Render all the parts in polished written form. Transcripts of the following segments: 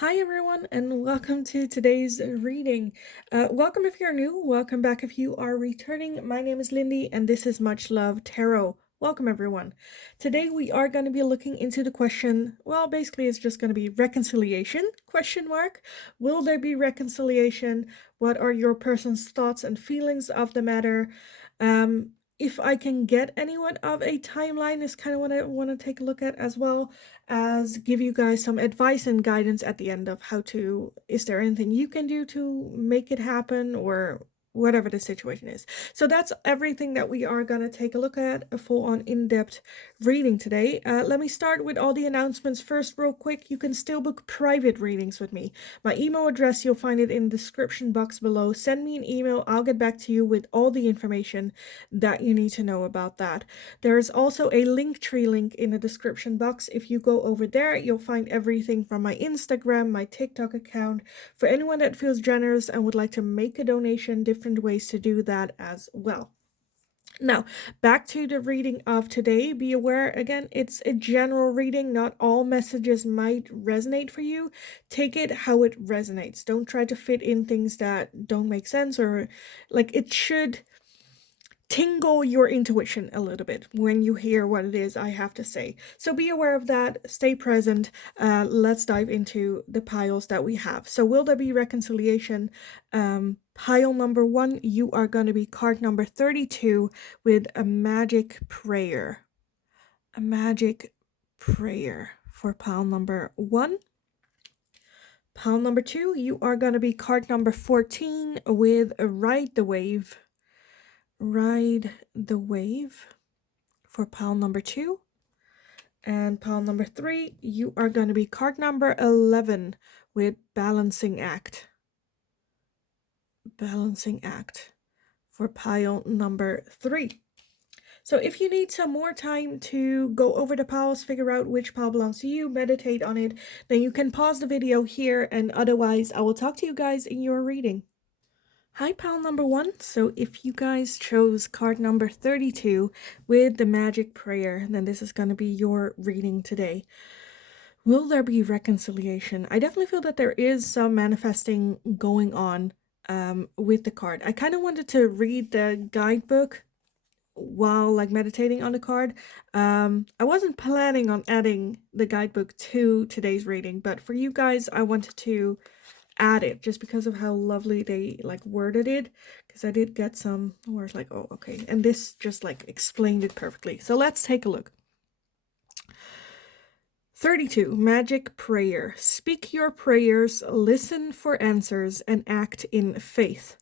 Hi, everyone, and welcome to today's reading. Welcome if you're new, welcome back if you are returning. My name is Lindy, and this is Much Love Tarot. Welcome, everyone. Today we are going to be looking into the question, well, basically it's just going to be reconciliation, question mark. Will there be reconciliation? What are your person's thoughts and feelings of the matter? If I can get anyone of a timeline is kind of what I want to take a look at, as well as give you guys some advice and guidance at the end of how to, is there anything you can do to make it happen, or whatever the situation is. So that's everything that we are going to take a look at, a full on in-depth reading today. Let me start with all the announcements first real quick. You can still book private readings with me. My email address, you'll find it in the description box below. Send me an email, I'll get back to you with all the information that you need to know about that. There is also a Linktree link in the description box. If you go over there, you'll find everything from my Instagram, my TikTok account. For anyone that feels generous and would like to make a donation, different ways to do that as well. Now, back to the reading of today. Be aware, again, it's a general reading. Not all messages might resonate for you. Take it how it resonates. Don't try to fit in things that don't make sense, or like it should tingle your intuition a little bit when you hear what it is I have to say. So be aware of that, stay present. Let's dive into the piles that we have. So will there be reconciliation? Pile number 1, you are going to be card number 32 with a magic prayer. A magic prayer for pile number 1. Pile number 2, you are going to be card number 14 with Ride the Wave. Ride the Wave for pile number 2. And pile number 3, you are going to be card number 11 with Balancing Act. Balancing Act for pile number 3. So if you need some more time to go over the piles, figure out which pile belongs to you, meditate on it, then you can pause the video here, and otherwise I will talk to you guys in your reading. Hi, pile number 1. So if you guys chose card number 32 with the magic prayer, then this is going to be your reading today. Will there be reconciliation? I definitely feel that there is some manifesting going on with the card. I kind of wanted to read the guidebook while like meditating on the card. I wasn't planning on adding the guidebook to today's reading, but for you guys, I wanted to add it just because of how lovely they like worded it, because I did get some words like, oh, okay, and this just like explained it perfectly. So let's take a look. 32, magic prayer. Speak your prayers, listen for answers, and act in faith.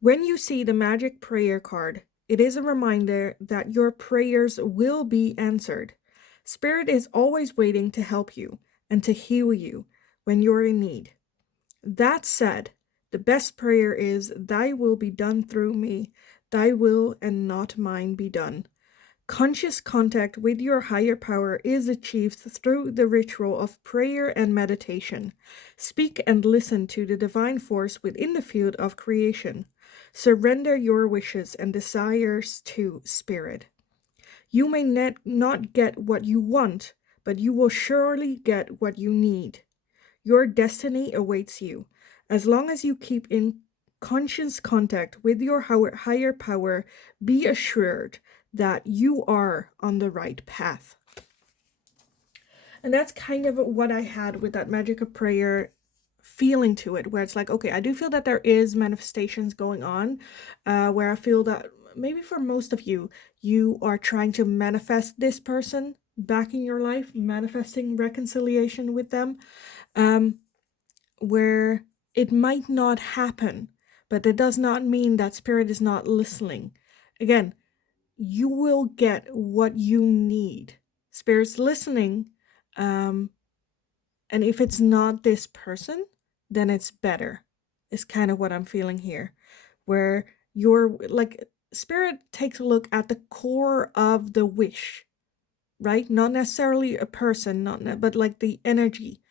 When you see the magic prayer card, it is a reminder that your prayers will be answered. Spirit is always waiting to help you and to heal you when you're in need. That said, the best prayer is, Thy will be done through me, Thy will and not mine be done. Conscious contact with your higher power is achieved through the ritual of prayer and meditation. Speak and listen to the divine force within the field of creation. Surrender your wishes and desires to Spirit. You may not get what you want, but you will surely get what you need. Your destiny awaits you. As long as you keep in conscious contact with your higher power, be assured that you are on the right path. And that's kind of what I had with that magic of prayer feeling to it, where it's like, okay, I do feel that there is manifestations going on, where I feel that maybe for most of you, you are trying to manifest this person back in your life, manifesting reconciliation with them, where it might not happen, but that does not mean that Spirit is not listening. Again, you will get what you need. Spirit's listening, and if it's not this person, then it's better, is kind of what I'm feeling here, where you're like, Spirit takes a look at the core of the wish, right? Not necessarily a person, but like the energy.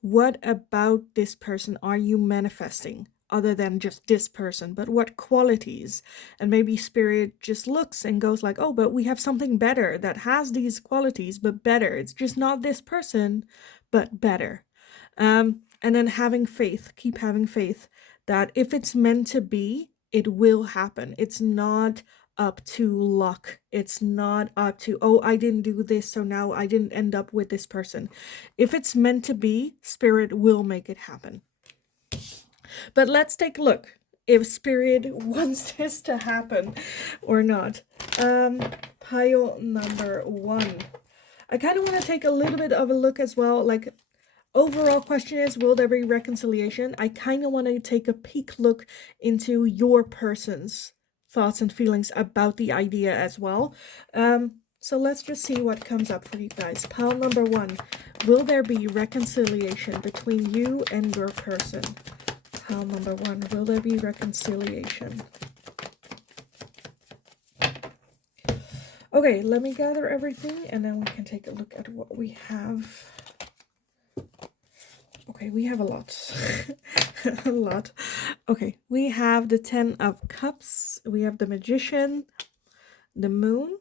What about this person are you manifesting, other than just this person? But what qualities? And maybe Spirit just looks and goes like, oh, but we have something better that has these qualities, but better. It's just not this person, but better. And then having faith, keep having faith that if it's meant to be, it will happen. It's not up to luck. It's not up to, oh, I didn't do this, so now I didn't end up with this person. If it's meant to be, Spirit will make it happen. But let's take a look if Spirit wants this to happen or not. Pile number 1. I kind of want to take a little bit of a look as well, like, overall question is, will there be reconciliation? I kind of want to take a peek look into your person's thoughts and feelings about the idea as well. So let's just see what comes up for you guys. Pile number 1, will there be reconciliation between you and your person? Pile number 1, will there be reconciliation? Okay, let me gather everything and then we can take a look at what we have. Okay, we have a lot. A lot. Okay, we have the 10 of Cups. We have the Magician, the Moon,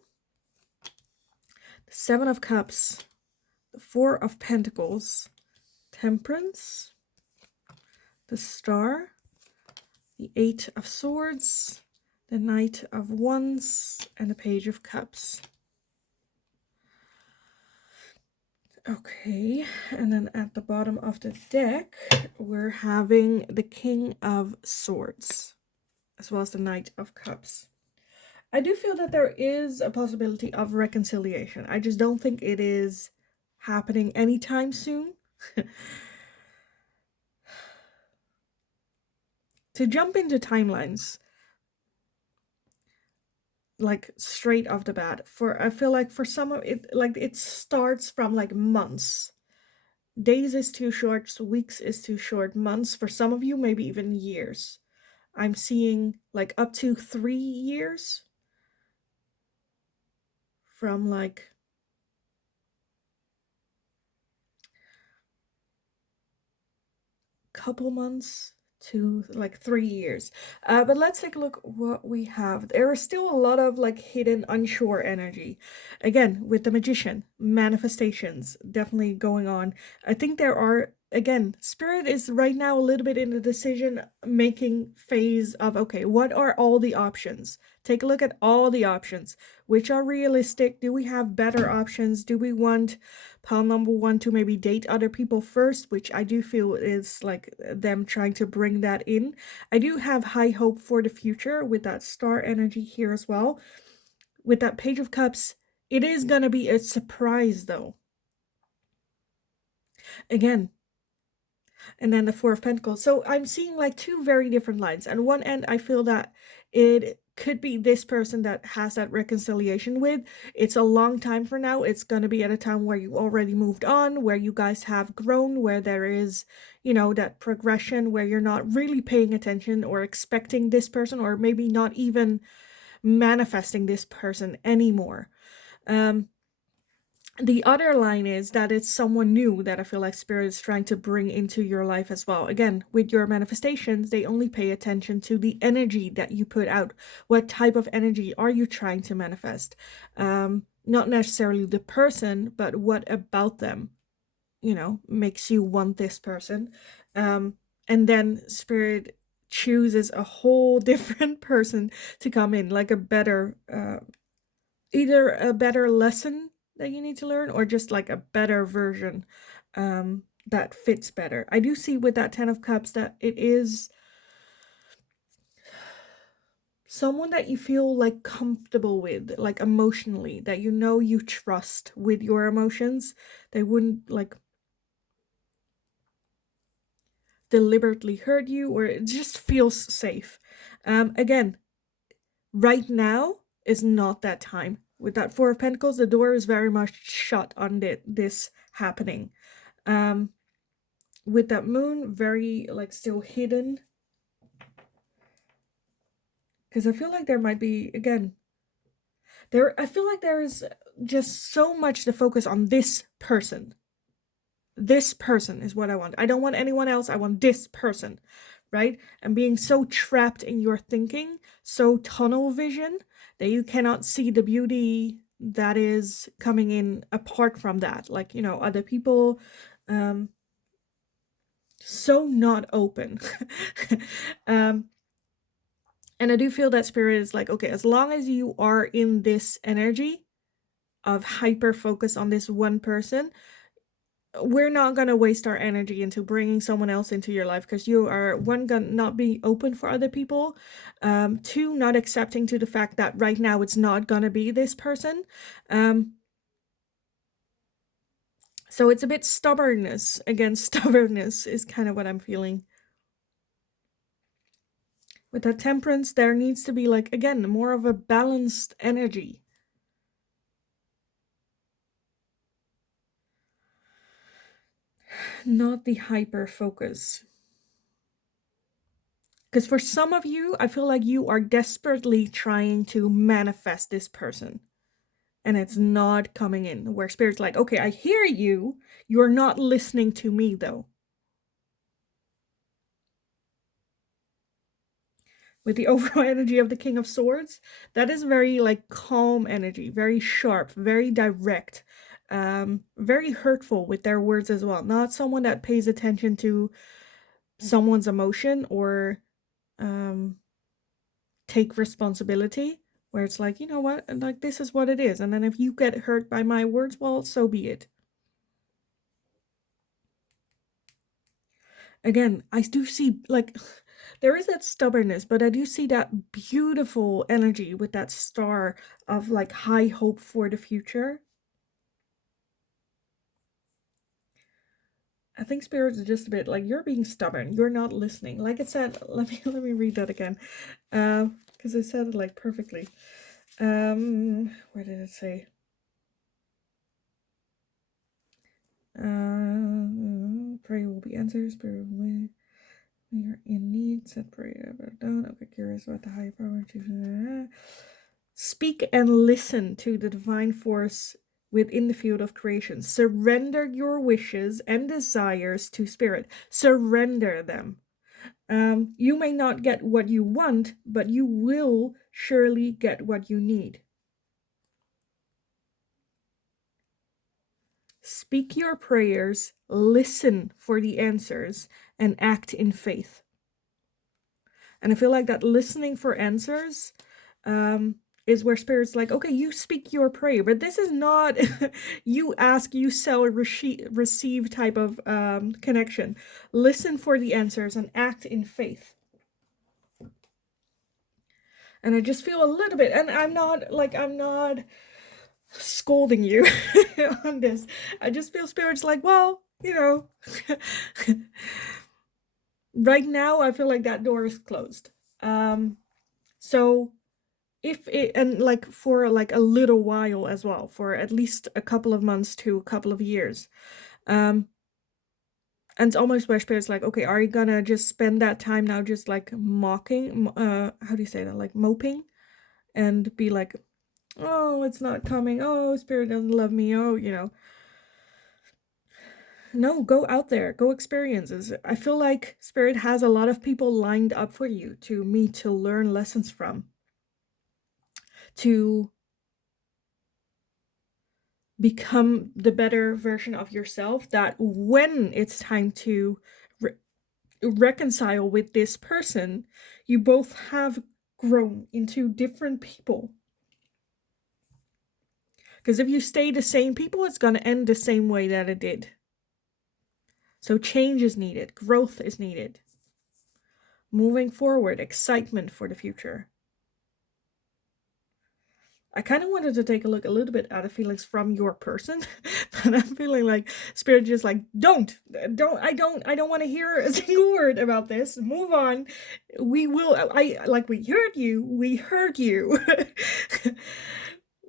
the 7 of Cups, the 4 of Pentacles, Temperance, the Star, the 8 of Swords, the Knight of Wands, and the Page of Cups. Okay, and then at the bottom of the deck, we're having the King of Swords, as well as the Knight of Cups. I do feel that there is a possibility of reconciliation. I just don't think it is happening anytime soon. To jump into timelines, like straight off the bat, I feel like for some of it, like it starts from like months. Days is too short, weeks is too short, months for some of you, maybe even years. I'm seeing like up to 3 years from like couple months to like 3 years. But let's take a look what we have. There is still a lot of like hidden, unsure energy. Again, with the Magician, manifestations definitely going on. I think there are, again, Spirit is right now a little bit in the decision making phase of, okay, what are all the options? Take a look at all the options. Which are realistic? Do we have better options? Do we want pile number 1 to maybe date other people first, which I do feel is like them trying to bring that in. I do have high hope for the future with that Star energy here as well. With that Page of Cups, it is gonna be a surprise though. Again, and then the 4 of Pentacles. So I'm seeing like 2 very different lines. And one end, I feel that it could be this person that has that reconciliation with. It's a long time for now. It's going to be at a time where you already moved on, where you guys have grown, where there is, you know, that progression, where you're not really paying attention or expecting this person, or maybe not even manifesting this person anymore. The other line is that it's someone new that I feel like Spirit is trying to bring into your life as well. Again, with your manifestations, they only pay attention to the energy that you put out. What type of energy are you trying to manifest? Not necessarily the person, but what about them, you know, makes you want this person. And then Spirit chooses a whole different person to come in, like a better, either a better lesson that you need to learn or just like a better version that fits better. I do see with that 10 of Cups that it is someone that you feel like comfortable with, like emotionally, that you know you trust with your emotions. They wouldn't like deliberately hurt you, or it just feels safe. Again, right now is not that time. With that 4 of Pentacles, the door is very much shut on this happening. With that Moon, very like still hidden. Because I feel like there might be, again, I feel like there is just so much to focus on this person. This person is what I want. I don't want anyone else. I want this person, right? And being so trapped in your thinking, so tunnel vision, that you cannot see the beauty that is coming in apart from that. Like, you know, other people. so not open. And I do feel that Spirit is like, okay, as long as you are in this energy of hyper focus on this one person, we're not going to waste our energy into bringing someone else into your life, because you are, one, going to not be open for other people, two, not accepting to the fact that right now it's not going to be this person. So it's a bit stubbornness against stubbornness is kind of what I'm feeling. With that Temperance, there needs to be, like, again, more of a balanced energy. Not the hyper focus. Because for some of you, I feel like you are desperately trying to manifest this person, and it's not coming in. Where Spirit's like, okay, I hear you. You're not listening to me, though. With the overall energy of the King of Swords, that is very, like, calm energy, very sharp, very direct, very hurtful with their words as well. Not someone that pays attention to someone's emotion or take responsibility, where it's like, you know what, like, this is what it is, and then if you get hurt by my words, well, so be it. Again, I do see, like, there is that stubbornness, but I do see that beautiful energy with that star of, like, high hope for the future. I think Spirit is just a bit like, you're being stubborn, you're not listening. Like it said, let me read that again, because it said it, like, perfectly. Where did it say? Prayer will be answered. Spirit will, when you're in need, set prayer down. Okay, curious about the higher power. Speak and listen to the divine force within the field of creation. Surrender your wishes and desires to Spirit. Surrender them. You may not get what you want, but you will surely get what you need. Speak your prayers, listen for the answers, and act in faith. And I feel like that listening for answers is where Spirit's like, okay, you speak your prayer, but this is not you ask, you sell, receive type of connection. Listen for the answers and act in faith. And I just feel a little bit, and I'm not scolding you on this. I just feel Spirit's like, well, you know, right now I feel like that door is closed. So if it, and like for like a little while as well, for at least a couple of months to a couple of years. And it's almost where Spirit's like, okay, are you gonna just spend that time now just like mocking, how do you say that, like moping, and be like, oh, it's not coming, oh, Spirit doesn't love me, oh, you know. No, go out there, go experiences. I feel like Spirit has a lot of people lined up for you to meet, to learn lessons from, to become the better version of yourself, that when it's time to reconcile with this person, you both have grown into different people. Because if you stay the same people, it's going to end the same way that it did. So change is needed, growth is needed. Moving forward, excitement for the future. I kind of wanted to take a look a little bit at the feelings from your person, but I'm feeling like Spirit just like, don't I don't want to hear a single word about this. Move on. We heard you.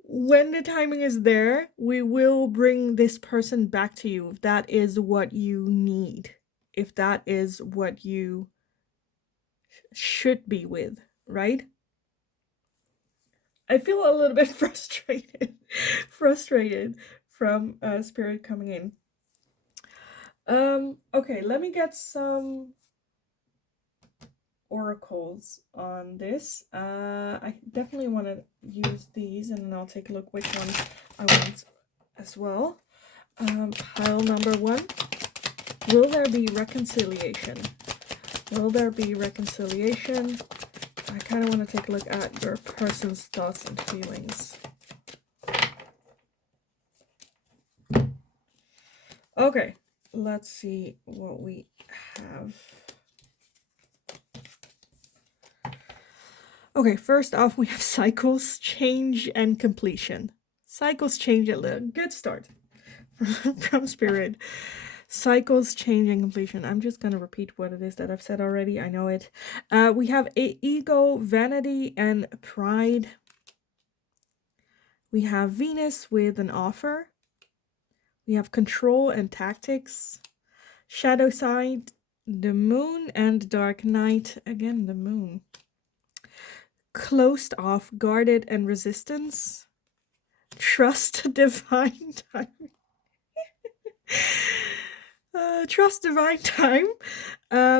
When the timing is there, we will bring this person back to you if that is what you need, if that is what you should be with, right? I feel a little bit frustrated from Spirit coming in. Okay, let me get some oracles on this. I definitely want to use these, and then I'll take a look which ones I want as well. Pile number 1. Will there be reconciliation? Will there be reconciliation? I kind of want to take a look at your person's thoughts and feelings. Okay, let's see what we have. Okay, first off, we have cycles, change, and completion. Cycles, change, and good start from Spirit. Cycles, change, and completion. I'm just going to repeat what it is that I've said already. I know it. We have ego, vanity, and pride. We have Venus with an offer. We have control and tactics. Shadow side, the moon, and dark night. Again, the moon. Closed off, guarded, and resistance. Trust, divine time. Trust, divine time.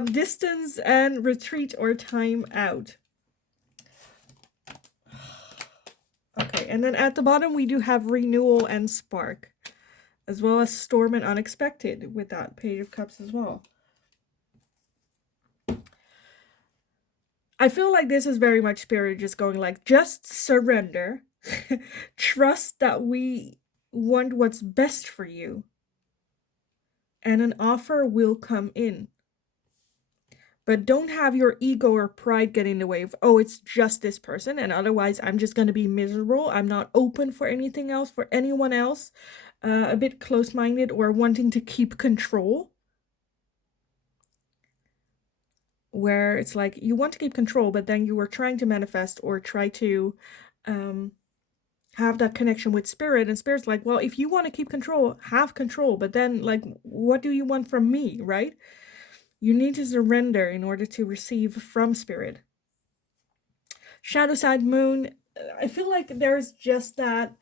Distance and retreat or time out. Okay, and then at the bottom we do have renewal and spark, as well as storm and unexpected with that Page of Cups as well. I feel like this is very much Spirit just going like, just surrender. Trust that we want what's best for you. And an offer will come in. But don't have your ego or pride get in the way of, oh, it's just this person, and otherwise I'm just going to be miserable. I'm not open for anything else, for anyone else. A bit close-minded or wanting to keep control. Where it's like you want to keep control, but then you are trying to manifest or try to have that connection with Spirit, and Spirit's like, well, if you want to keep control, have control, but then like, what do you want from me, right? You need to surrender in order to receive from Spirit. Shadow side, moon. I feel like there's just that,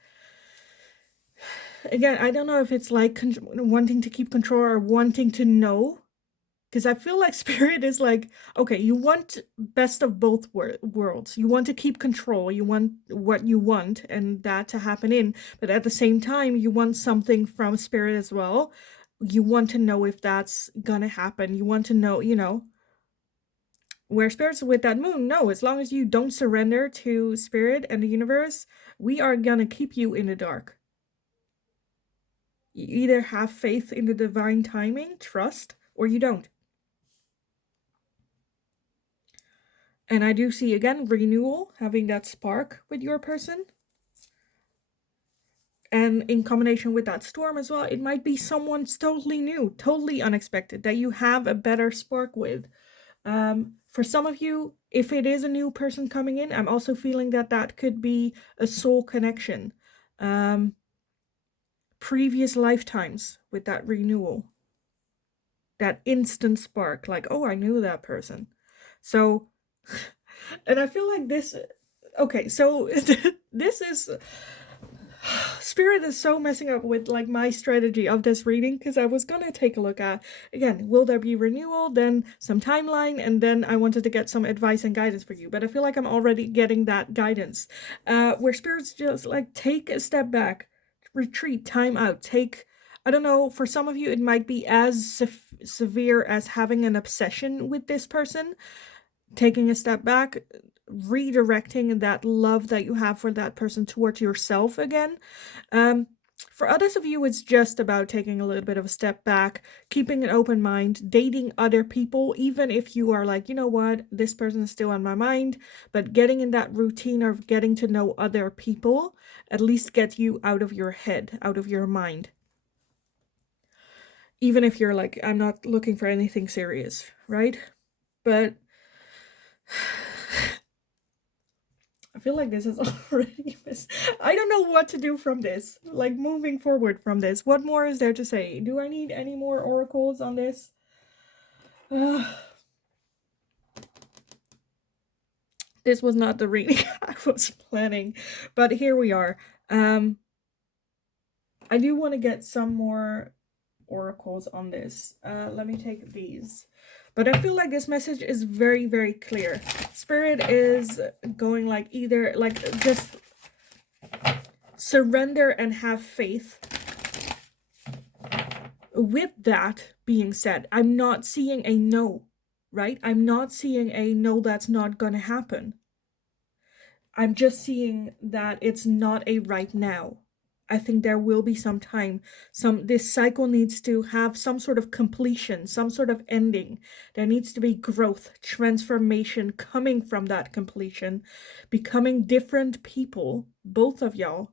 again, I don't know if it's like wanting to keep control or wanting to know. Because I feel like Spirit is like, okay, you want best of both worlds. You want to keep control. You want what you want and that to happen in. But at the same time, you want something from Spirit as well. You want to know if that's gonna happen. You want to know, you know. Where Spirit's with that moon, no, as long as you don't surrender to Spirit and the universe, we are gonna keep you in the dark. You either have faith in the divine timing, trust, or you don't. And I do see, again, renewal, having that spark with your person. And in combination with that storm as well, it might be someone totally new, totally unexpected, that you have a better spark with. For some of you, if it is a new person coming in, I'm also feeling that that could be a soul connection. Previous lifetimes with that renewal. That instant spark, like, oh, I knew that person. So... and I feel like this, okay, so this is, Spirit is so messing up with like my strategy of this reading, because I was gonna take a look at, again, will there be renewal, then some timeline, and then I wanted to get some advice and guidance for you, but I feel like I'm already getting that guidance, where Spirit's just like, take a step back, retreat, time out, take, I don't know, for some of you it might be as severe as having an obsession with this person. Taking a step back, redirecting that love that you have for that person towards yourself again. For others of you, it's just about taking a little bit of a step back, keeping an open mind, dating other people, even if you are like, you know what, this person is still on my mind, but getting in that routine of getting to know other people, at least get you out of your head, out of your mind. Even if you're like, I'm not looking for anything serious, right? But I feel like this is already I don't know what to do from this. Like, moving forward from this. What more is there to say? Do I need any more oracles on this? This was not the reading I was planning. But here we are. I do want to get some more oracles on this. Let me take these. But I feel like this message is very, very clear. Spirit is going like either, like, just surrender and have faith. With that being said, I'm not seeing a no, right? I'm not seeing a no, that's not gonna happen. I'm just seeing that it's not a right now. I think there will be some time. This cycle needs to have some sort of completion, some sort of ending. There needs to be growth, transformation coming from that completion, becoming different people, both of y'all,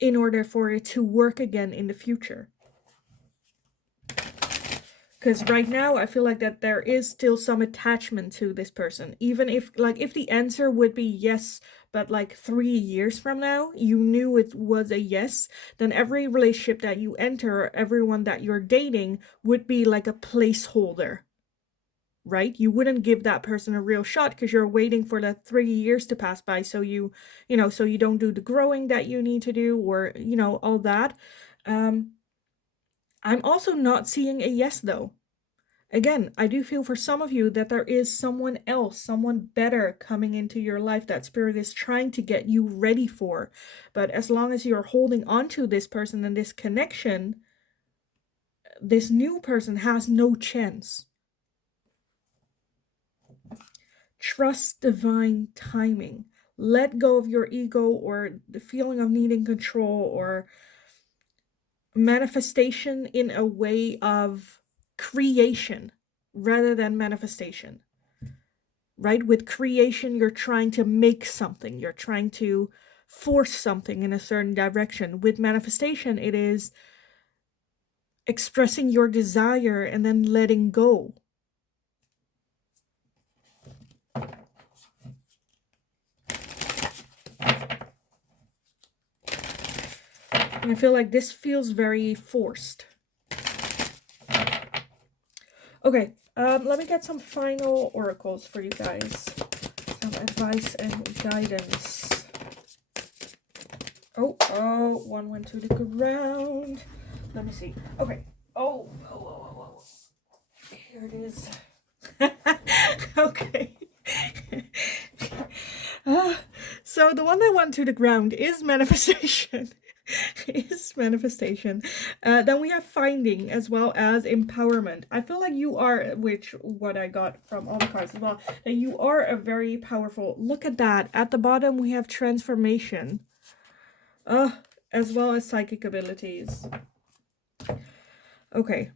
in order for it to work again in the future. Because right now I feel like that there is still some attachment to this person, even if the answer would be yes, but like 3 years from now you knew it was a yes, then every relationship that you enter, everyone that you're dating, would be like a placeholder, right? You wouldn't give that person a real shot because you're waiting for that 3 years to pass by, so so you don't do the growing that you need to do, or all that. I'm also not seeing a yes, though. Again, I do feel for some of you that there is someone else, someone better coming into your life that spirit is trying to get you ready for. But as long as you're holding on to this person and this connection, this new person has no chance. Trust divine timing. Let go of your ego or the feeling of needing control or manifestation in a way of creation rather than manifestation. Right? With creation, you're trying to make something, you're trying to force something in a certain direction. With manifestation, it is expressing your desire and then letting go. And I feel like this feels very forced. Okay, let me get some final oracles for you guys. Some advice and guidance. Oh, one went to the ground. Let me see. Okay. Oh. Here it is. Okay. So the one that went to the ground is manifestation. Then we have finding as well as empowerment. I feel like you are, what I got from all the cards as well, that you are a very powerful. Look at that. At the bottom we have transformation. As well as psychic abilities. Okay.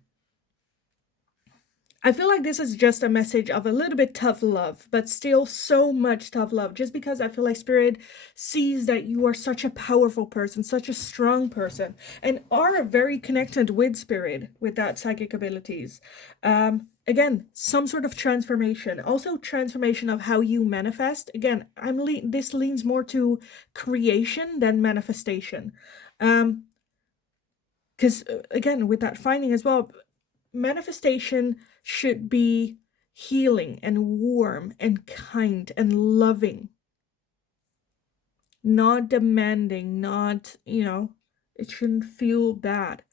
I feel like this is just a message of a little bit tough love, but still so much tough love, just because I feel like Spirit sees that you are such a powerful person, such a strong person, and are very connected with Spirit, with that psychic abilities. Again, some sort of transformation, also transformation of how you manifest. Again, this leans more to creation than manifestation. Because again, with that finding as well, manifestation should be healing and warm and kind and loving, not demanding, not, it shouldn't feel bad.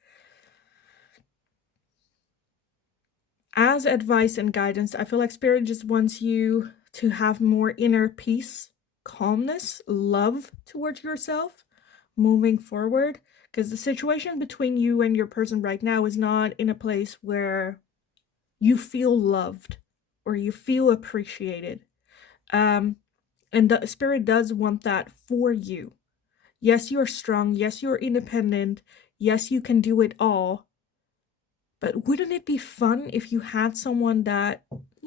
As advice and guidance, I feel like Spirit just wants you to have more inner peace, calmness, love towards yourself moving forward, because the situation between you and your person right now is not in a place where you feel loved or you feel appreciated. And the Spirit does want that for you. Yes, you're strong. Yes, you're independent. Yes, you can do it all. But wouldn't it be fun if you had someone that,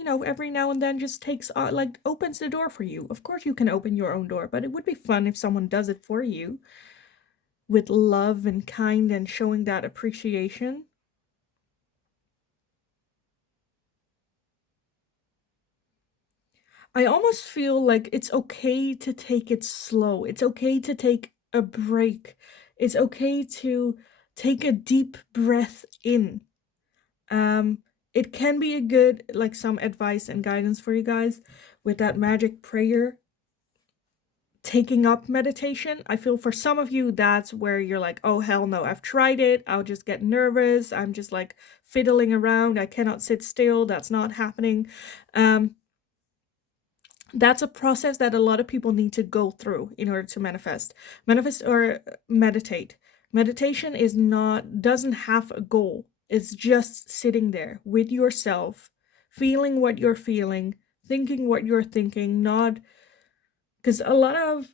every now and then just opens the door for you? Of course you can open your own door, but it would be fun if someone does it for you with love and kind and showing that appreciation. I almost feel like it's okay to take it slow. It's okay to take a break. It's okay to take a deep breath in. It can be a good, some advice and guidance for you guys with that magic prayer. Taking up meditation. I feel for some of you, that's where you're like, oh, hell no, I've tried it. I'll just get nervous. I'm just fiddling around. I cannot sit still. That's not happening. That's a process that a lot of people need to go through in order to manifest or meditate. Meditation doesn't have a goal. It's just sitting there with yourself, feeling what you're feeling, thinking what you're thinking, not because a lot of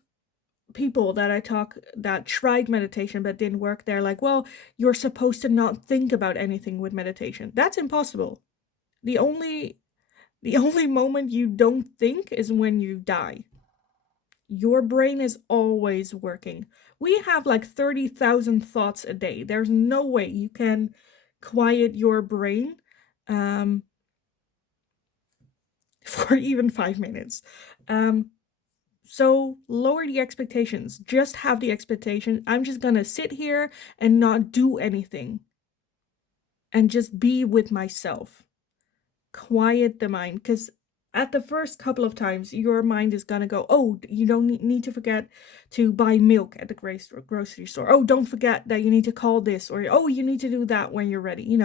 people that I talk that tried meditation but didn't work, they're like, well, you're supposed to not think about anything with meditation. That's impossible. The only the only moment you don't think is when you die. Your brain is always working. We have like 30,000 thoughts a day. There's no way you can quiet your brain um, for even 5 minutes. Um, so lower the expectations. Just have the expectation. I'm just gonna sit here and not do anything and just be with myself. Quiet the mind, because at the first couple of times your mind is gonna go, oh, you don't need to forget to buy milk at the grocery store. Oh, don't forget that you need to call this, or oh, you need to do that when you're ready,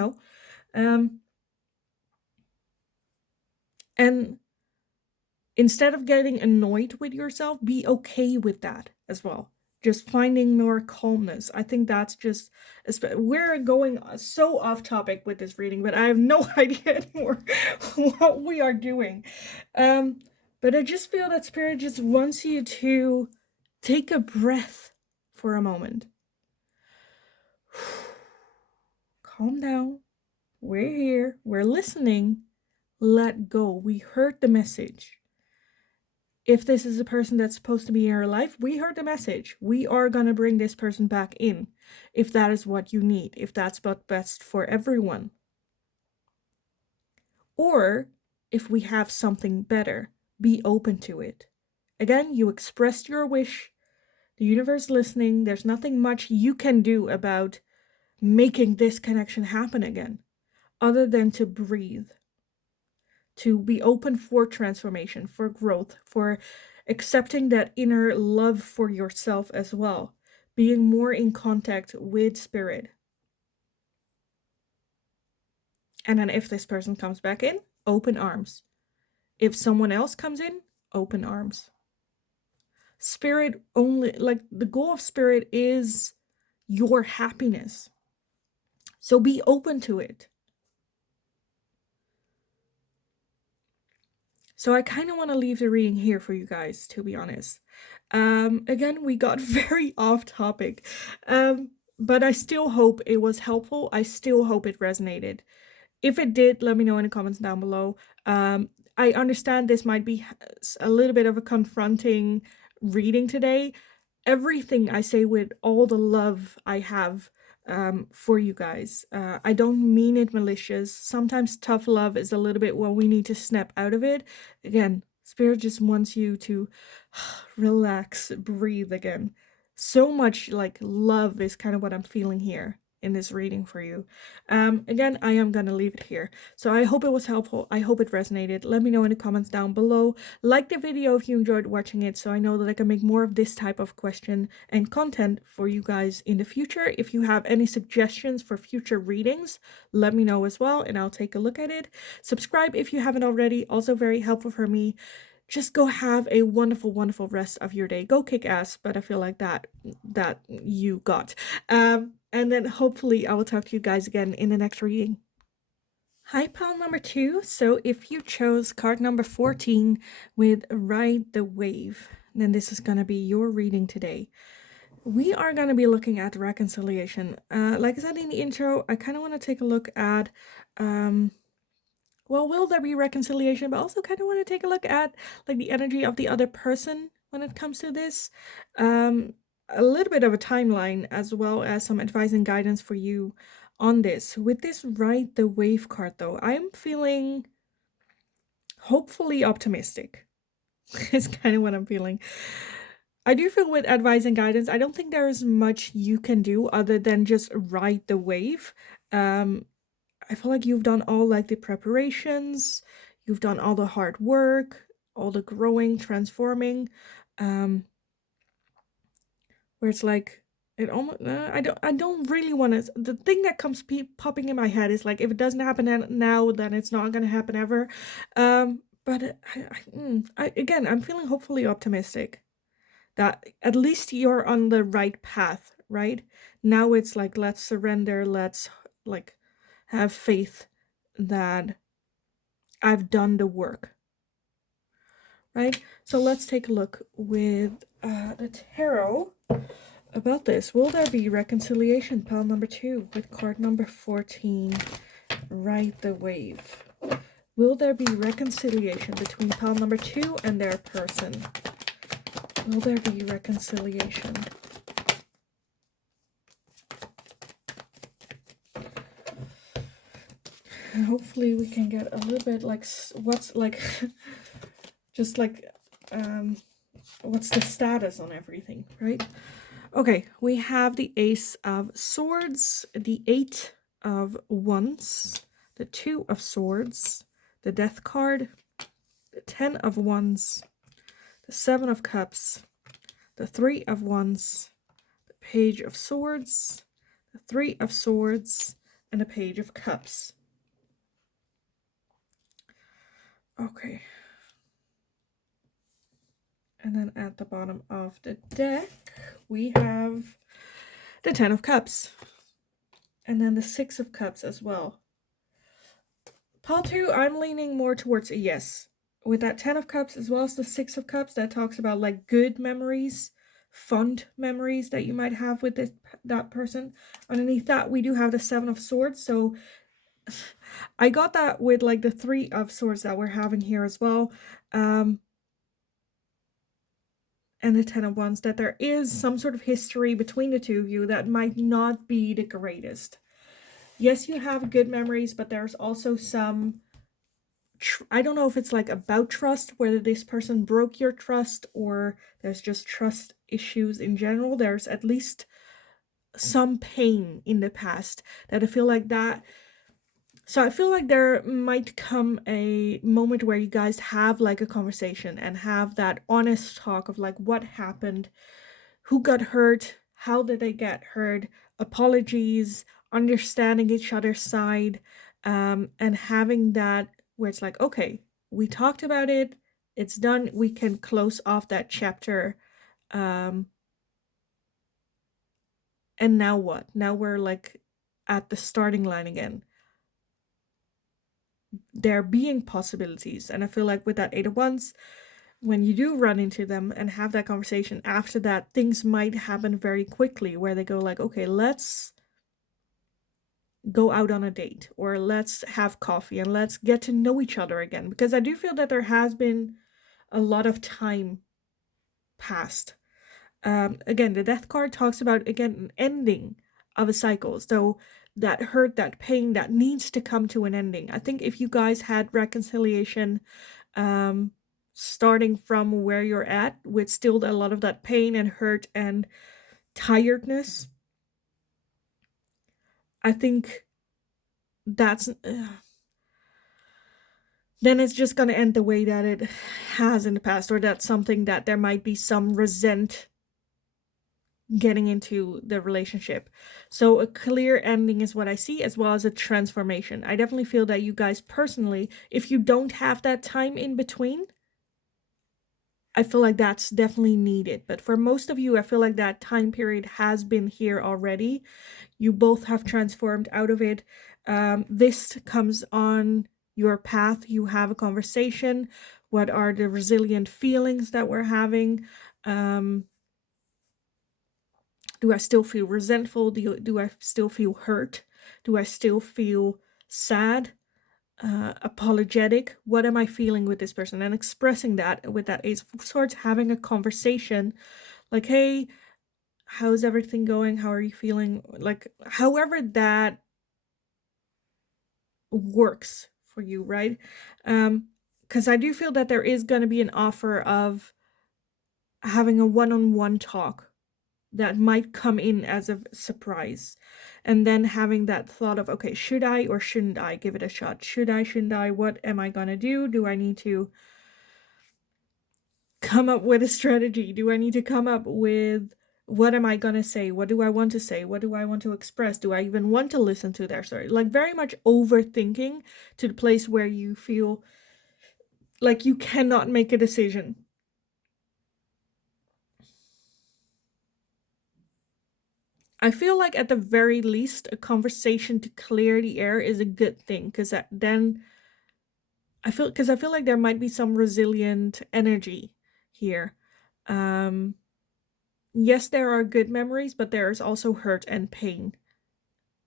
and instead of getting annoyed with yourself, be okay with that as well. Just finding more calmness. I think that's just, we're going so off topic with this reading, but I have no idea anymore what we are doing. But I just feel that Spirit just wants you to take a breath for a moment. Calm down. We're here. We're listening. Let go. We heard the message. If this is a person that's supposed to be in your life, we heard the message. We are going to bring this person back in if that is what you need, if that's what's best for everyone. Or if we have something better, be open to it. Again, you expressed your wish. The universe listening. There's nothing much you can do about making this connection happen again, other than to breathe, to be open for transformation, for growth, for accepting that inner love for yourself as well, being more in contact with Spirit. And then if this person comes back in, open arms. If someone else comes in, open arms. Spirit only, like the goal of Spirit is your happiness. So be open to it. So I kind of want to leave the reading here for you guys, to be honest. Again, we got very off topic, but I still hope it was helpful. I still hope it resonated. If it did, let me know in the comments down below. I understand this might be a little bit of a confronting reading today. Everything I say with all the love I have for you guys. I don't mean it malicious. Sometimes tough love is a little bit when we need to snap out of it. Again, Spirit just wants you to relax, breathe again. So much like love is kind of what I'm feeling here in this reading for you. Again, I am gonna leave it here. So I hope it was helpful. I hope it resonated. Let me know in the comments down below. Like the video if you enjoyed watching it, so I know that I can make more of this type of question and content for you guys in the future. If you have any suggestions for future readings, let me know as well and I'll take a look at it. Subscribe if you haven't already, also very helpful for me. Just go have a wonderful, wonderful rest of your day. Go kick ass, but I feel like that you got. And then hopefully I will talk to you guys again in the next reading. Hi, pile number 2. So if you chose card number 14 with Ride the Wave, then this is going to be your reading today. We are going to be looking at reconciliation. Like I said in the intro, I kind of want to take a look at well, will there be reconciliation? But also kind of want to take a look at like the energy of the other person when it comes to this. A little bit of a timeline as well as some advice and guidance for you on this. With this Ride the Wave card though, I'm feeling hopefully optimistic. It's kind of what I'm feeling. I do feel with advice and guidance, I don't think there is much you can do other than just ride the wave. I feel like you've done all like the preparations, you've done all the hard work, all the growing, transforming, where it's like it almost I don't really want to. The thing that comes popping in my head is like if it doesn't happen now, then it's not gonna happen ever. But again, I'm feeling hopefully optimistic that at least you're on the right path, right? Now it's like, let's surrender, let's like have faith that I've done the work, right? So let's take a look with the tarot about this. Will there be reconciliation? Pile number 2 with card number 14. Ride the wave. Will there be reconciliation between pile number 2 and their person? Will there be reconciliation? And hopefully we can get a little bit like what's like just like what's the status on everything, right? Okay, we have the Ace of Swords, the 8 of Wands, the 2 of Swords, the Death card, the 10 of Wands, the 7 of Cups, the 3 of Wands, the Page of Swords, the 3 of Swords, and the Page of Cups. Okay. And then at the bottom of the deck, we have the 10 of Cups. And then the 6 of Cups as well. Pile 2, I'm leaning more towards a yes. With that 10 of Cups as well as the 6 of Cups, that talks about like good memories, fond memories that you might have with that person. Underneath that, we do have the 7 of Swords. So I got that with like the 3 of Swords that we're having here as well. And the 10 of Wands, that there is some sort of history between the two of you that might not be the greatest. Yes, you have good memories, but there's also some, I don't know if it's like about trust, whether this person broke your trust or there's just trust issues in general. There's at least some pain in the past that I feel like that. So I feel like there might come a moment where you guys have like a conversation and have that honest talk of like what happened, who got hurt, how did they get hurt, apologies, understanding each other's side, and having that where it's like, okay, we talked about it, it's done, we can close off that chapter. And now what? Now we're like at the starting line again. There being possibilities, and I feel like with that 8 of Wands, when you do run into them and have that conversation, after that things might happen very quickly where they go like, okay, let's go out on a date, or let's have coffee and let's get to know each other again, because I do feel that there has been a lot of time passed. Again, the Death card talks about, again, an ending of a cycle. So that hurt, that pain, that needs to come to an ending. I think if you guys had reconciliation, starting from where you're at with still a lot of that pain and hurt and tiredness, I think that's then it's just going to end the way that it has in the past, or that's something that there might be some resent getting into the relationship. So a clear ending is what I see, as well as a transformation. I definitely feel that you guys personally, if you don't have that time in between, I feel like that's definitely needed. But for most of you, I feel like that time period has been here already. You both have transformed out of it. This comes on your path. You have a conversation. What are the resilient feelings that we're having? Do I still feel resentful? Do I still feel hurt? Do I still feel sad? Apologetic? What am I feeling with this person? And expressing that with that Ace of Swords, having a conversation like, hey, how's everything going? How are you feeling? Like, however that works for you, right? Because I do feel that there is going to be an offer of having a one-on-one talk that might come in as a surprise, and then having that thought of, okay, should I or shouldn't I give it a shot? Should I, shouldn't I? What am I gonna do? Do I need to come up with a strategy? Do I need to come up with, what am I gonna say? What do I want to say? What do I want to express? Do I even want to listen to their story? Like, very much overthinking to the place where you feel like you cannot make a decision. I feel like at the very least, a conversation to clear the air is a good thing because then I feel like there might be some resilient energy here. Um, yes, there are good memories, but there is also hurt and pain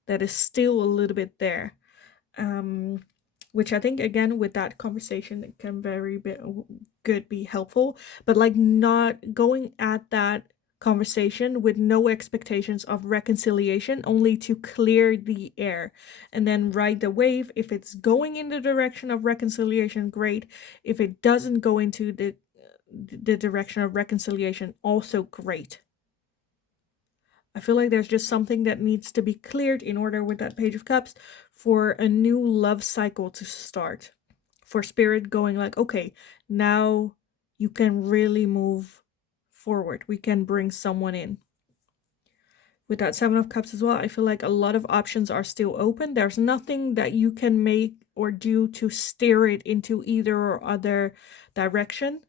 that is still a little bit there. Um, which I think again with that conversation it can good be helpful, but like not going at that conversation with no expectations of reconciliation, only to clear the air and then ride the wave. If it's going in the direction of reconciliation, great. If it doesn't go into the direction of reconciliation, also great. I feel like there's just something that needs to be cleared in order with that Page of Cups for a new love cycle to start. For Spirit going like, okay, now you can really move forward. We can bring someone in. With that Seven of Cups as well, I feel like a lot of options are still open. There's nothing that you can make or do to steer it into either or other direction.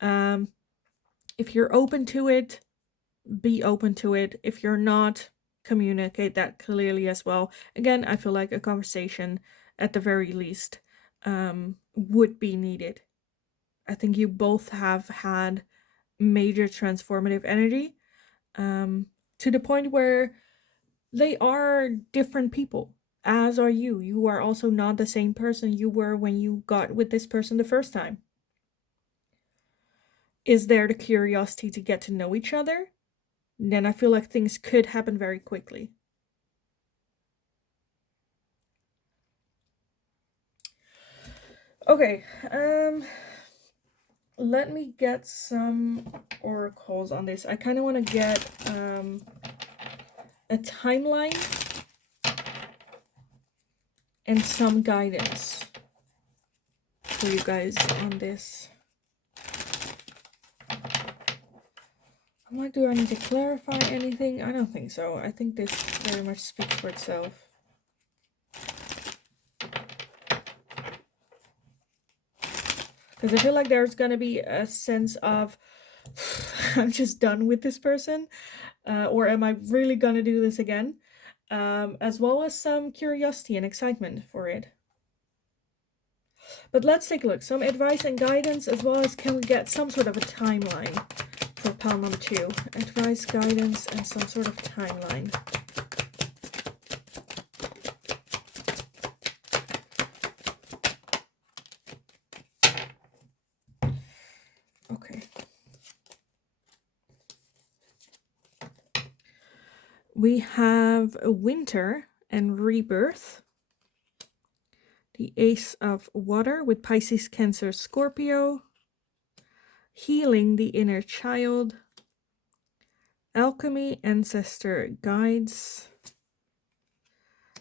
If you're open to it, be open to it. If you're not, communicate that clearly as well. Again, I feel like a conversation at the very least would be needed. I think you both have had major transformative energy to the point where they are different people, as are you. You are also not the same person you were when you got with this person the first time. Is there the curiosity to get to know each other? Then I feel like things could happen very quickly. Okay, let me get some oracles on this. I kind of want to get a timeline and some guidance for you guys on this. I'm like, do I need to clarify anything? I don't think so. I think this very much speaks for itself. Because I feel like there's going to be a sense of, I'm just done with this person. Or am I really going to do this again? As well as some curiosity and excitement for it. But let's take a look. Some advice and guidance, as well as can we get some sort of a timeline for pile number 2. Advice, guidance, and some sort of timeline. Okay. We have a winter and rebirth. The Ace of Water with Pisces, Cancer, Scorpio. Healing the inner child. Alchemy, Ancestor, Guides.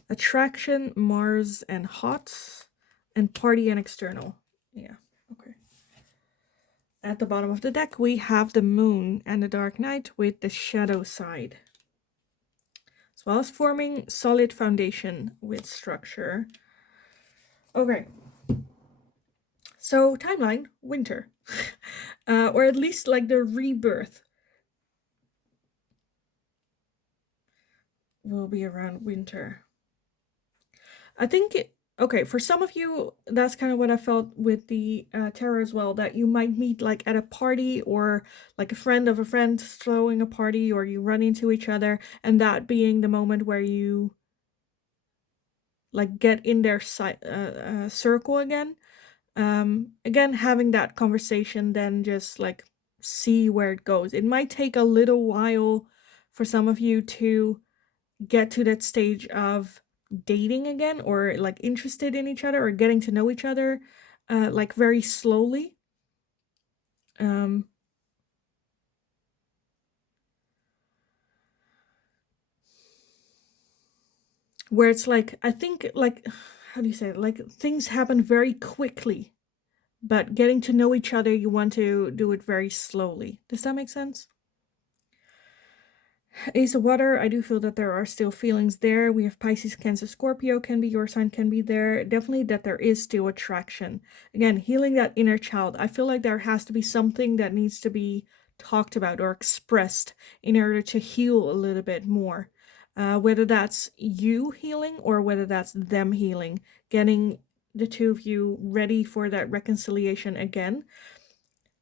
Attraction, Mars and Hot. And Party and External. Yeah, okay. At the bottom of the deck, we have the Moon and the Dark Knight with the Shadow side. As well as forming solid foundation with structure. Okay. So, timeline, winter. Or at least like the rebirth will be around winter. I think, okay, for some of you, that's kind of what I felt with the tarot as well, that you might meet like at a party or like a friend of a friend throwing a party, or you run into each other, and that being the moment where you like get in their circle again. Again, having that conversation, then just like see where it goes. It might take a little while for some of you to get to that stage of dating again, or like interested in each other, or getting to know each other like very slowly. Where it's like, I think like, how do you say it? Like things happen very quickly, but getting to know each other, you want to do it very slowly. Does that make sense? Ace of Water, I do feel that there are still feelings there. We have Pisces, Cancer, Scorpio can be your sign, can be there. Definitely that there is still attraction. Again, healing that inner child. I feel like there has to be something that needs to be talked about or expressed in order to heal a little bit more. whether that's you healing or whether that's them healing, getting the two of you ready for that reconciliation again,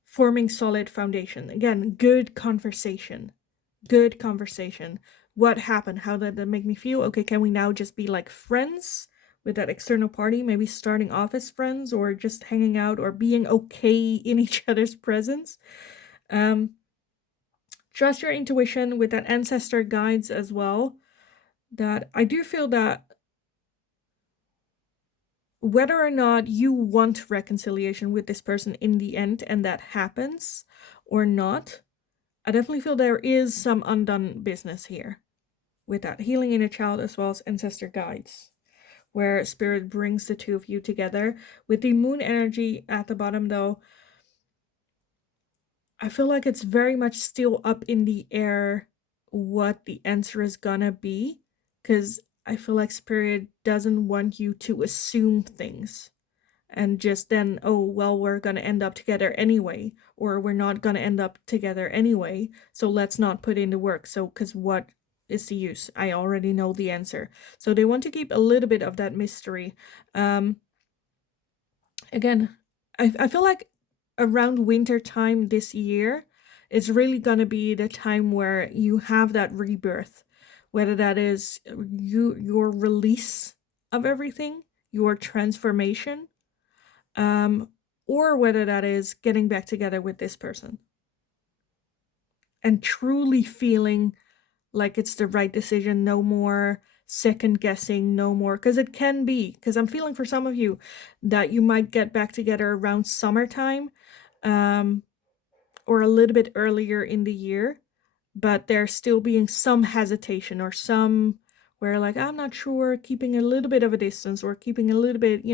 forming solid foundation. Again, good conversation. Good conversation. What happened? How did that make me feel? Okay, can we now just be like friends with that external party? Maybe starting off as friends or just hanging out or being okay in each other's presence. Trust your intuition with that ancestor guides as well. That I do feel that whether or not you want reconciliation with this person in the end and that happens or not, I definitely feel there is some undone business here with that healing inner child as well as ancestor guides, where spirit brings the two of you together. With the moon energy at the bottom though, I feel like it's very much still up in the air what the answer is gonna be, because I feel like spirit doesn't want you to assume things and just then, oh, well, we're gonna end up together anyway, or we're not gonna end up together anyway, so let's not put in the work. So, because what is the use? I already know the answer. So they want to keep a little bit of that mystery. Again, I feel like around winter time this year, it's really gonna be the time where you have that rebirth, whether that is your release of everything, your transformation, or whether that is getting back together with this person and truly feeling like it's the right decision. No more second guessing, no more, because it can be, because I'm feeling for some of you that you might get back together around summertime, or a little bit earlier in the year, but there's still being some hesitation or some where like I'm not sure, keeping a little bit of a distance or keeping a little bit,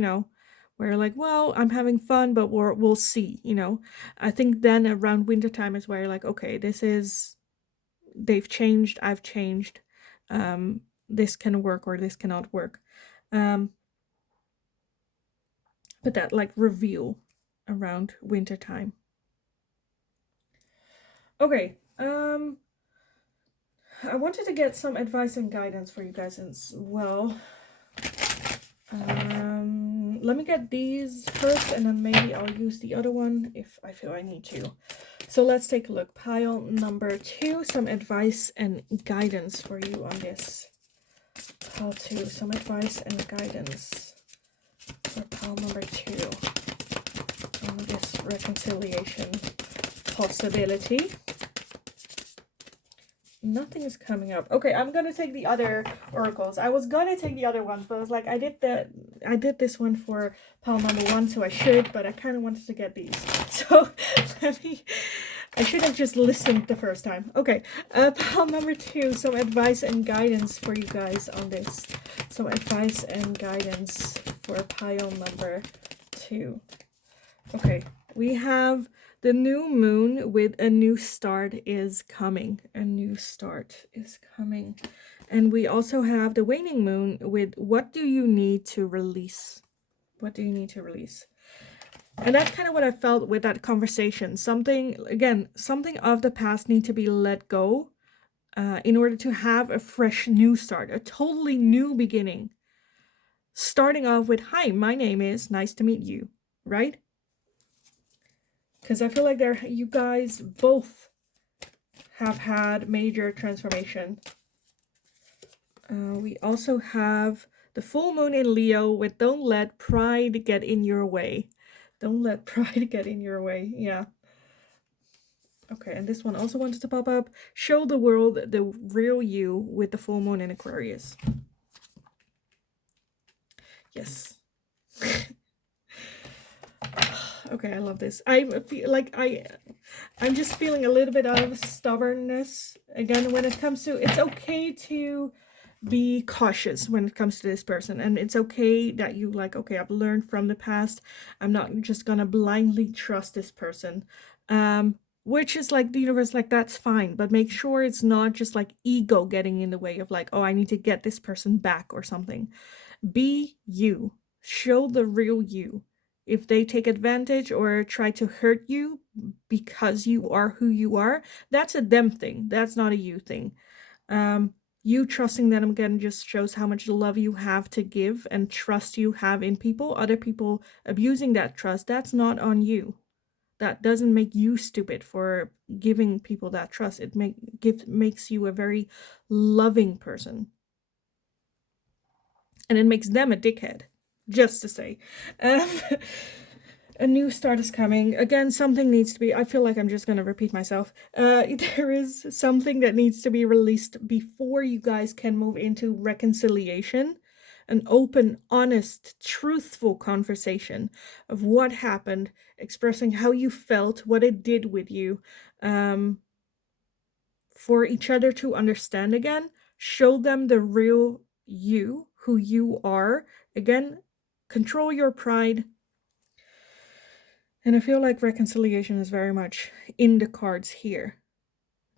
where like, well, I'm having fun, but we'll see, I think then around wintertime is where you're like, okay, they've changed, I've changed, this can work or this cannot work. But that like reveal around wintertime. Okay, I wanted to get some advice and guidance for you guys as well. Let me get these first and then maybe I'll use the other one if I feel I need to. So let's take a look. Pile number 2, some advice and guidance for you on this. Pile 2, some advice and guidance for pile number 2 on this reconciliation possibility. Nothing is coming up. Okay, I'm gonna take the other oracles. I was gonna take the other ones, but I was like, I did this one for pile number 1, so I should, but I kind of wanted to get these. So I should have just listened the first time. Okay, pile number 2, some advice and guidance for you guys on this. Some advice and guidance for pile number 2. Okay, we have the new moon with a new start is coming. A new start is coming. And we also have the waning moon with what do you need to release? What do you need to release? And that's kind of what I felt with that conversation. Something of the past need to be let go in order to have a fresh new start, a totally new beginning. Starting off with, hi, my name is, nice to meet you, right? Because I feel like you guys both have had major transformation. We also have the full moon in Leo with don't let pride get in your way. Don't let pride get in your way. Yeah. Okay, and this one also wanted to pop up. Show the world the real you with the full moon in Aquarius. Yes. Okay, I love this. I feel like I'm just feeling a little bit of stubbornness again when it comes to, it's okay to be cautious when it comes to this person, and it's okay that you like, okay, I've learned from the past, I'm not just gonna blindly trust this person, which is like the universe, like that's fine, but make sure it's not just like ego getting in the way of like, oh, I need to get this person back or something. Be you, show the real you. If they take advantage or try to hurt you because you are who you are, that's a them thing. That's not a you thing. You trusting them again just shows how much love you have to give and trust you have in people. Other people abusing that trust, that's not on you. That doesn't make you stupid for giving people that trust. It makes you a very loving person. And it makes them a dickhead, just to say. A new start is coming. Again, something needs to be, I feel like I'm just going to repeat myself. There is something that needs to be released before you guys can move into reconciliation. An open, honest, truthful conversation of what happened, expressing how you felt, what it did with you, for each other to understand again. Show them the real you, who you are. Again, control your pride. And I feel like reconciliation is very much in the cards here.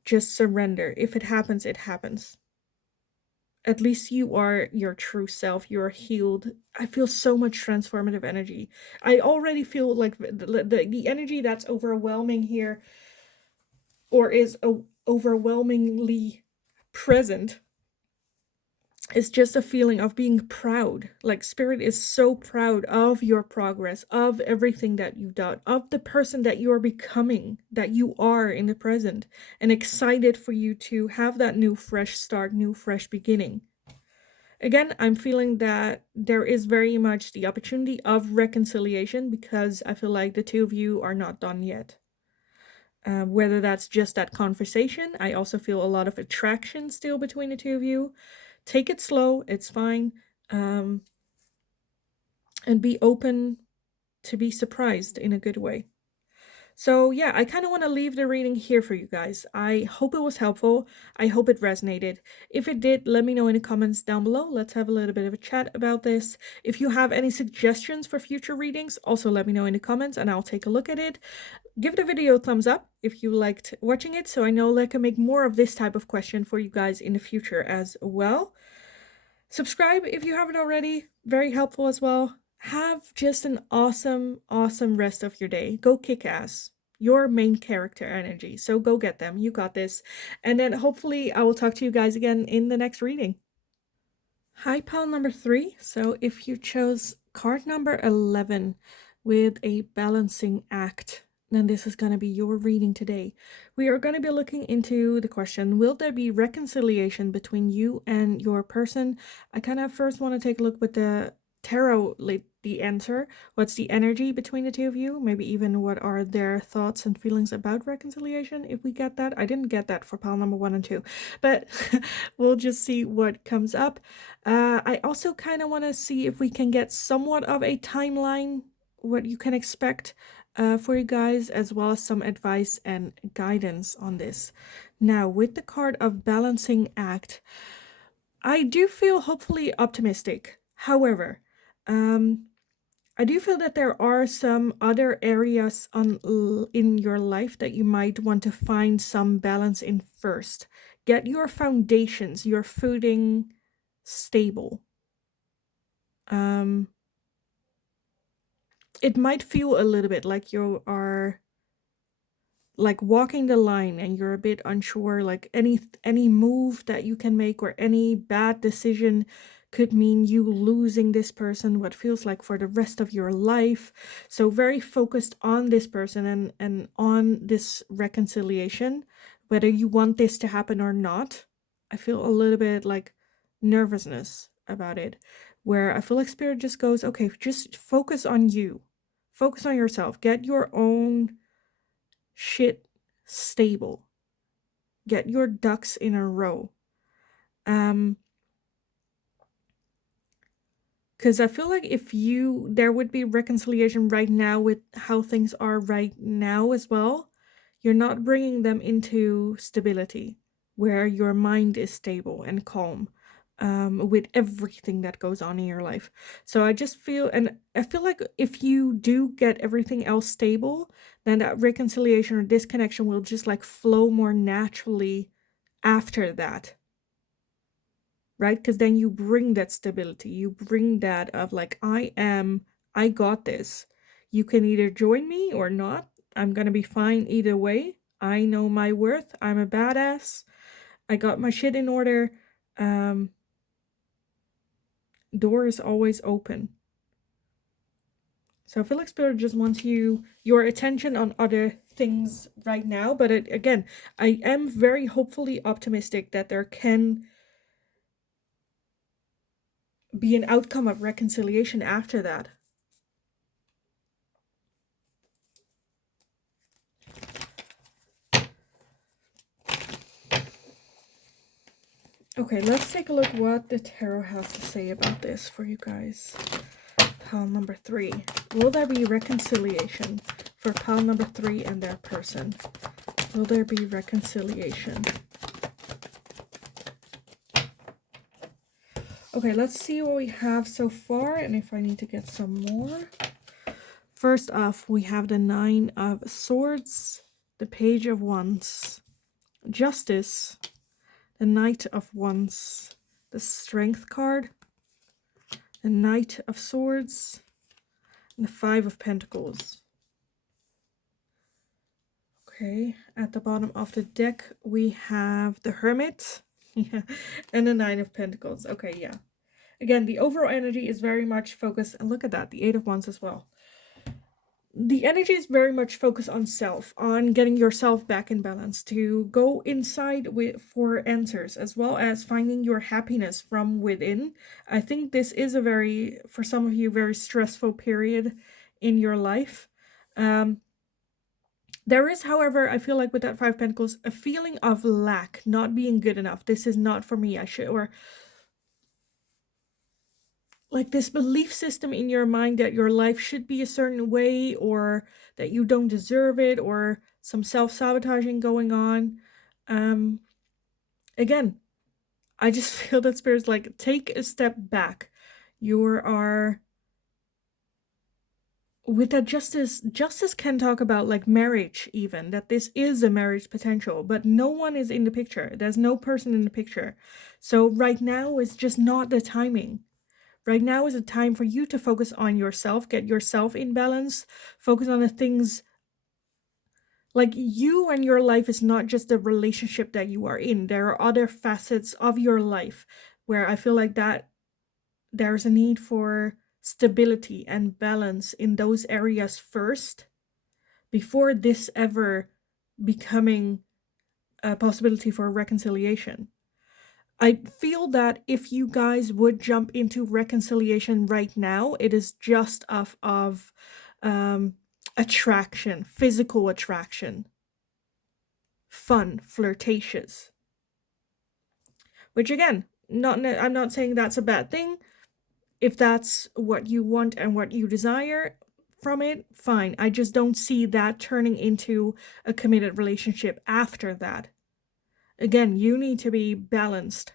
Just surrender. If it happens, it happens. At least you are your true self. You're healed. I feel so much transformative energy. I already feel like the energy that's overwhelming here, or is overwhelmingly present, it's just a feeling of being proud. Like spirit is so proud of your progress, of everything that you've done, of the person that you are becoming, that you are in the present, and excited for you to have that new fresh start, new fresh beginning. Again, I'm feeling that there is very much the opportunity of reconciliation, because I feel like the two of you are not done yet. Whether that's just that conversation, I also feel a lot of attraction still between the two of you. Take it slow, it's fine. And be open to be surprised in a good way. So yeah, I kind of want to leave the reading here for you guys. I hope it was helpful. I hope it resonated. If it did, let me know in the comments down below. Let's have a little bit of a chat about this. If you have any suggestions for future readings, also let me know in the comments and I'll take a look at it. Give the video a thumbs up if you liked watching it, so I know I can make more of this type of question for you guys in the future as well. Subscribe if you haven't already, very helpful as well. Have just an awesome rest of your day. Go kick ass. Your main character energy. So go get them. You got this. And then hopefully I will talk to you guys again in the next reading. Hi, pile number 3. So if you chose card number 11 with a balancing act, then this is going to be your reading today. We are going to be looking into the question, will there be reconciliation between you and your person? I kind of first want to take a look with the tarot, like the answer. What's the energy between the two of you? Maybe even what are their thoughts and feelings about reconciliation, if we get that. I didn't get that for pile number 1 and 2, but we'll just see what comes up. I also kind of want to see if we can get somewhat of a timeline, what you can expect for you guys, as well as some advice and guidance on this. Now, with the card of balancing act, I do feel hopefully optimistic. However, I do feel that there are some other areas in your life that you might want to find some balance in first. Get your foundations, your footing stable. It might feel a little bit like you are like walking the line and you're a bit unsure, like any move that you can make or any bad decision could mean you losing this person, what feels like for the rest of your life. So very focused on this person and on this reconciliation, whether you want this to happen or not. I feel a little bit like nervousness about it, where I feel like spirit just goes, okay, just focus on you. Focus on yourself. Get your own shit stable. Get your ducks in a row. Because I feel like if there would be reconciliation right now with how things are right now as well, you're not bringing them into stability, where your mind is stable and calm. With everything that goes on in your life. So I just feel, and I feel like if you do get everything else stable, then that reconciliation or disconnection will just like flow more naturally after that. Right? Because then you bring that stability, you bring that of like, I got this. You can either join me or not. I'm gonna be fine either way. I know my worth. I'm a badass. I got my shit in order. Door is always open. So I feel like Spirit just wants your attention on other things right now. But again, I am very hopefully optimistic that there can be an outcome of reconciliation after that. Okay, let's take a look what the tarot has to say about this for you guys. Pile number 3. Will there be reconciliation for pile number 3 and their person? Will there be reconciliation? Okay, let's see what we have so far and if I need to get some more. First off, we have the 9 of Swords, the Page of Wands, Justice, the Knight of Wands, the Strength card, the Knight of Swords, and the 5 of Pentacles. Okay, at the bottom of the deck, we have the Hermit, and the 9 of Pentacles. Okay, yeah. Again, the overall energy is very much focused, and look at that, the 8 of Wands as well. The energy is very much focused on self, on getting yourself back in balance, to go inside for answers, as well as finding your happiness from within. I think this is a very, for some of you, very stressful period in your life. There is, however, I feel like with that 5 Pentacles, a feeling of lack, not being good enough. This is not for me. I should, or like this belief system in your mind that your life should be a certain way, or that you don't deserve it, or some self-sabotaging going on. Again, I just feel that Spirit's like, take a step back. You are with that justice can talk about like marriage, even that this is a marriage potential, but no one is in the picture. There's no person in the picture. So right now is just not the timing. Right now is a time for you to focus on yourself, get yourself in balance, focus on the things like you, and your life is not just the relationship that you are in. There are other facets of your life where I feel like that there's a need for stability and balance in those areas first, before this ever becoming a possibility for reconciliation. I feel that if you guys would jump into reconciliation right now, it is just of attraction, physical attraction, fun, flirtatious. Which again, I'm not saying that's a bad thing. If that's what you want and what you desire from it, fine. I just don't see that turning into a committed relationship after that. Again, you need to be balanced.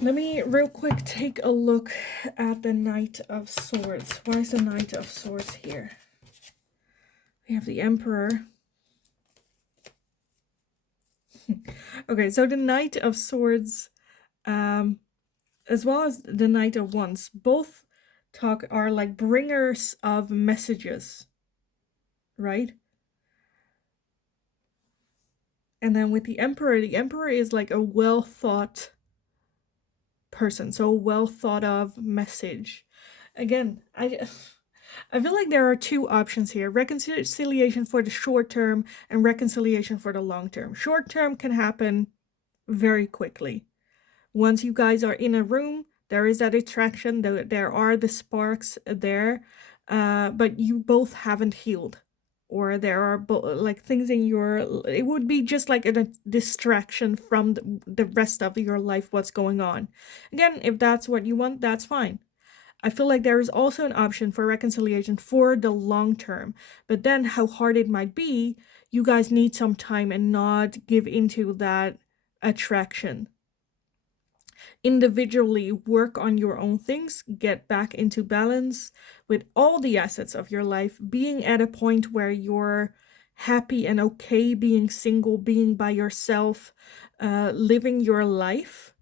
Let me real quick take a look at the Knight of Swords. Why is the Knight of Swords here? We have the Emperor. Okay, so the Knight of Swords, as well as the Knight of Wands, both are like bringers of messages, right? And then with the Emperor is like a well thought person, so a well thought of message. Again, I feel like there are two options here: reconciliation for the short term and reconciliation for the long term. Short term can happen very quickly. Once you guys are in a room, there is that attraction, there are the sparks there, but you both haven't healed. Or there are like things in it would be just like a distraction from the rest of your life, what's going on. Again, if that's what you want, that's fine. I feel like there is also an option for reconciliation for the long term, but then how hard it might be, you guys need some time and not give into that attraction. Individually work on your own things, get back into balance with all the assets of your life, being at a point where you're happy and okay being single, being by yourself, living your life.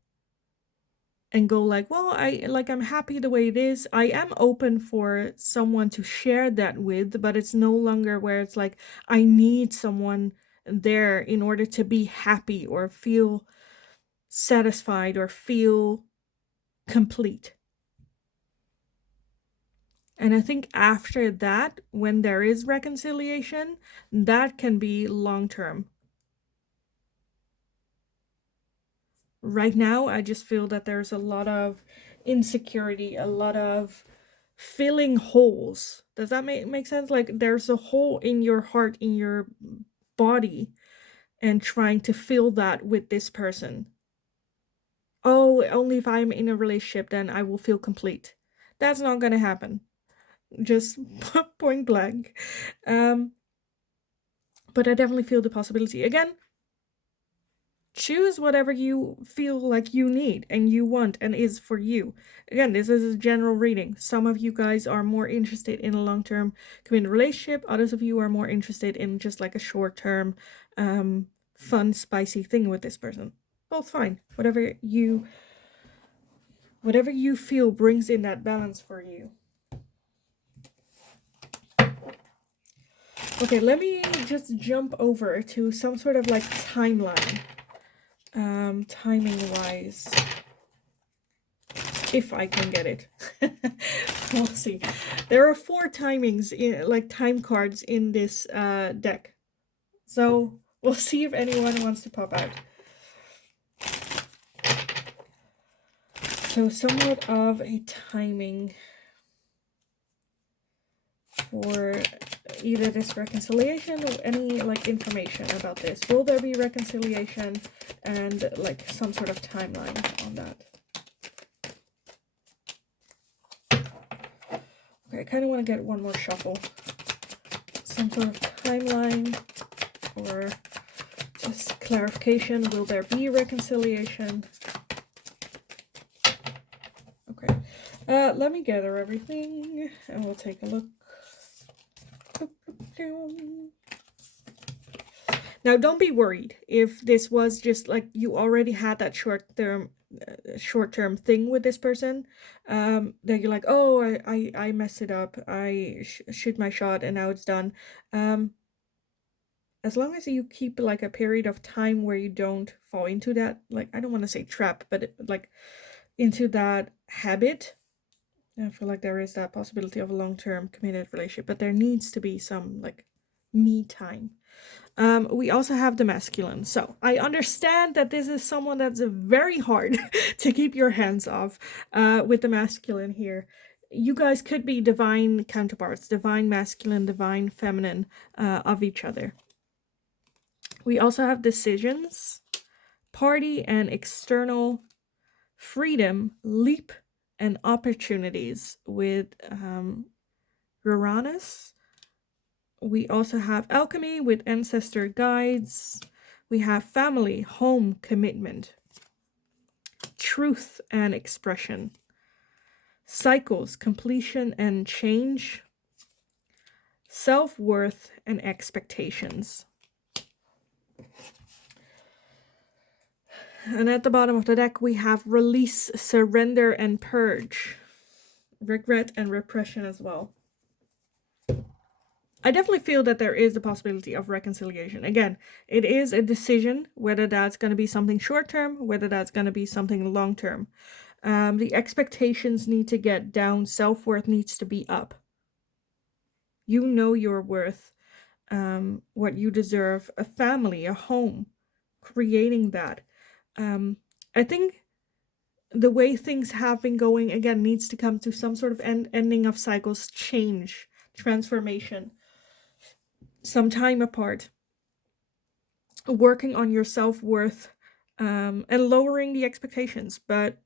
and go like, well, I'm happy the way it is. I am open for someone to share that with, but it's no longer where it's like I need someone there in order to be happy or feel satisfied or feel complete. And I think after that, when there is reconciliation, that can be long term. Right now, I just feel that there's a lot of insecurity, a lot of filling holes. Does that make sense? Like there's a hole in your heart, in your body, and trying to fill that with this person. Oh, only if I'm in a relationship, then I will feel complete. That's not gonna happen. Just point blank. But I definitely feel the possibility. Again, choose whatever you feel like you need and you want and is for you. Again, this is a general reading. Some of you guys are more interested in a long-term committed relationship. Others of you are more interested in just like a short-term, fun, spicy thing with this person. Both fine. Whatever you feel brings in that balance for you. Okay, let me just jump over to some sort of like timeline. Timing wise, if I can get it. We'll see. There are 4 timings in like time cards in this deck, so we'll see if anyone wants to pop out. So somewhat of a timing for either this reconciliation or any like information about this. Will there be reconciliation and like some sort of timeline on that? Okay, I kind of want to get one more shuffle. Some sort of timeline or just clarification. Will there be reconciliation? Okay, let me gather everything and we'll take a look. Now, don't be worried if this was just like you already had that short-term thing with this person, that you're like, oh, I messed it up, I shoot my shot and now it's done. As long as you keep like a period of time where you don't fall into that, like, I don't want to say trap, but like into that habit, I feel like there is that possibility of a long-term committed relationship, but there needs to be some like me time. We also have the masculine. So I understand that this is someone that's very hard to keep your hands off with the masculine here. You guys could be divine counterparts, divine masculine, divine feminine of each other. We also have decisions, party and external freedom, leap and opportunities with Uranus. We also have alchemy with ancestor guides. We have family, home, commitment, truth and expression, cycles, completion and change, self-worth and expectations. And at the bottom of the deck, we have release, surrender, and purge, regret and repression as well. I definitely feel that there is a possibility of reconciliation. Again, it is a decision, whether that's going to be something short-term, whether that's going to be something long-term. The expectations need to get down. Self-worth needs to be up. You know your worth, what you deserve, a family, a home, creating that. I think the way things have been going, again, needs to come to some sort of ending of cycles, change, transformation. Some time apart, working on your self-worth, and lowering the expectations, but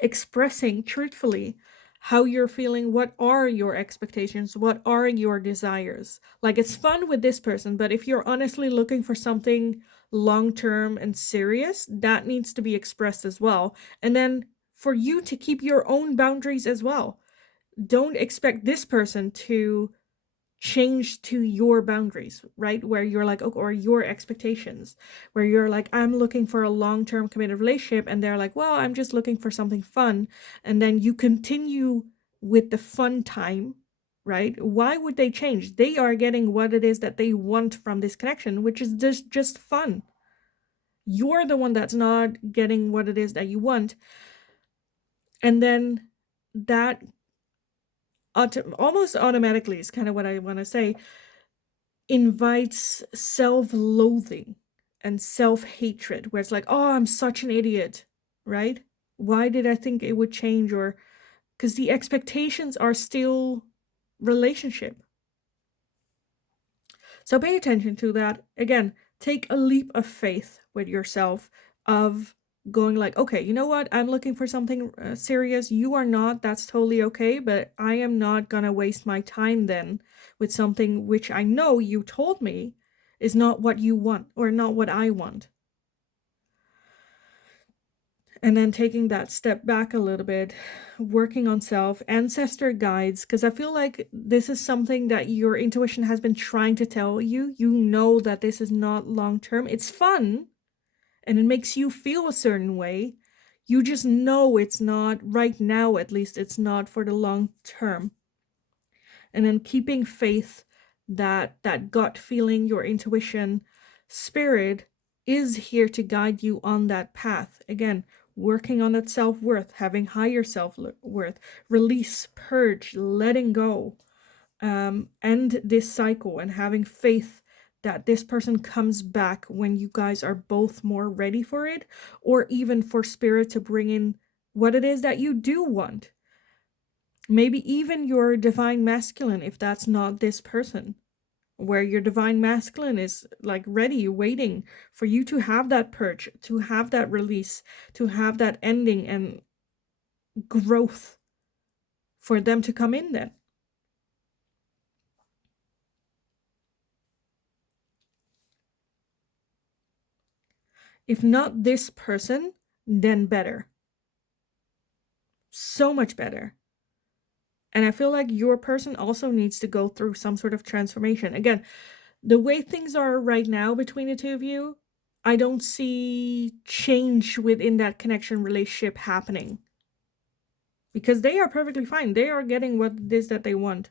expressing truthfully how you're feeling. What are your expectations? What are your desires? Like, it's fun with this person, but if you're honestly looking for something long-term and serious, that needs to be expressed as well. And then for you to keep your own boundaries as well. Don't expect this person to change to your boundaries, right? Where you're like, okay, or your expectations, where you're like, I'm looking for a long-term committed relationship, and they're like, well, I'm just looking for something fun. And then you continue with the fun time, right? Why would they change? They are getting what it is that they want from this connection, which is just fun. You're the one that's not getting what it is that you want. And then that almost automatically is kind of what I want to say, invites self-loathing and self-hatred, where it's like, oh, I'm such an idiot, right? Why did I think it would change? Or because the expectations are still relationship. So pay attention to that. Again, take a leap of faith with yourself of going like, okay, you know what? I'm looking for something serious. You are not. That's totally okay. But I am not going to waste my time then with something which I know you told me is not what you want or not what I want. And then taking that step back a little bit, working on self, ancestor guides, because I feel like this is something that your intuition has been trying to tell you. You know that this is not long term. It's fun and it makes you feel a certain way. You just know it's not right now, at least it's not for the long term. And then keeping faith that that gut feeling, your intuition, spirit is here to guide you on that path. Again, working on that self-worth, having higher self-worth, release, purge, letting go, end this cycle, and having faith that this person comes back when you guys are both more ready for it, or even for spirit to bring in what it is that you do want. Maybe even your divine masculine, if that's not this person, where your divine masculine is like ready, waiting for you to have that purge, to have that release, to have that ending and growth, for them to come in then. If not this person, then better. So much better. And I feel like your person also needs to go through some sort of transformation. Again, the way things are right now between the two of you, I don't see change within that connection relationship happening. Because they are perfectly fine. They are getting what it is that they want.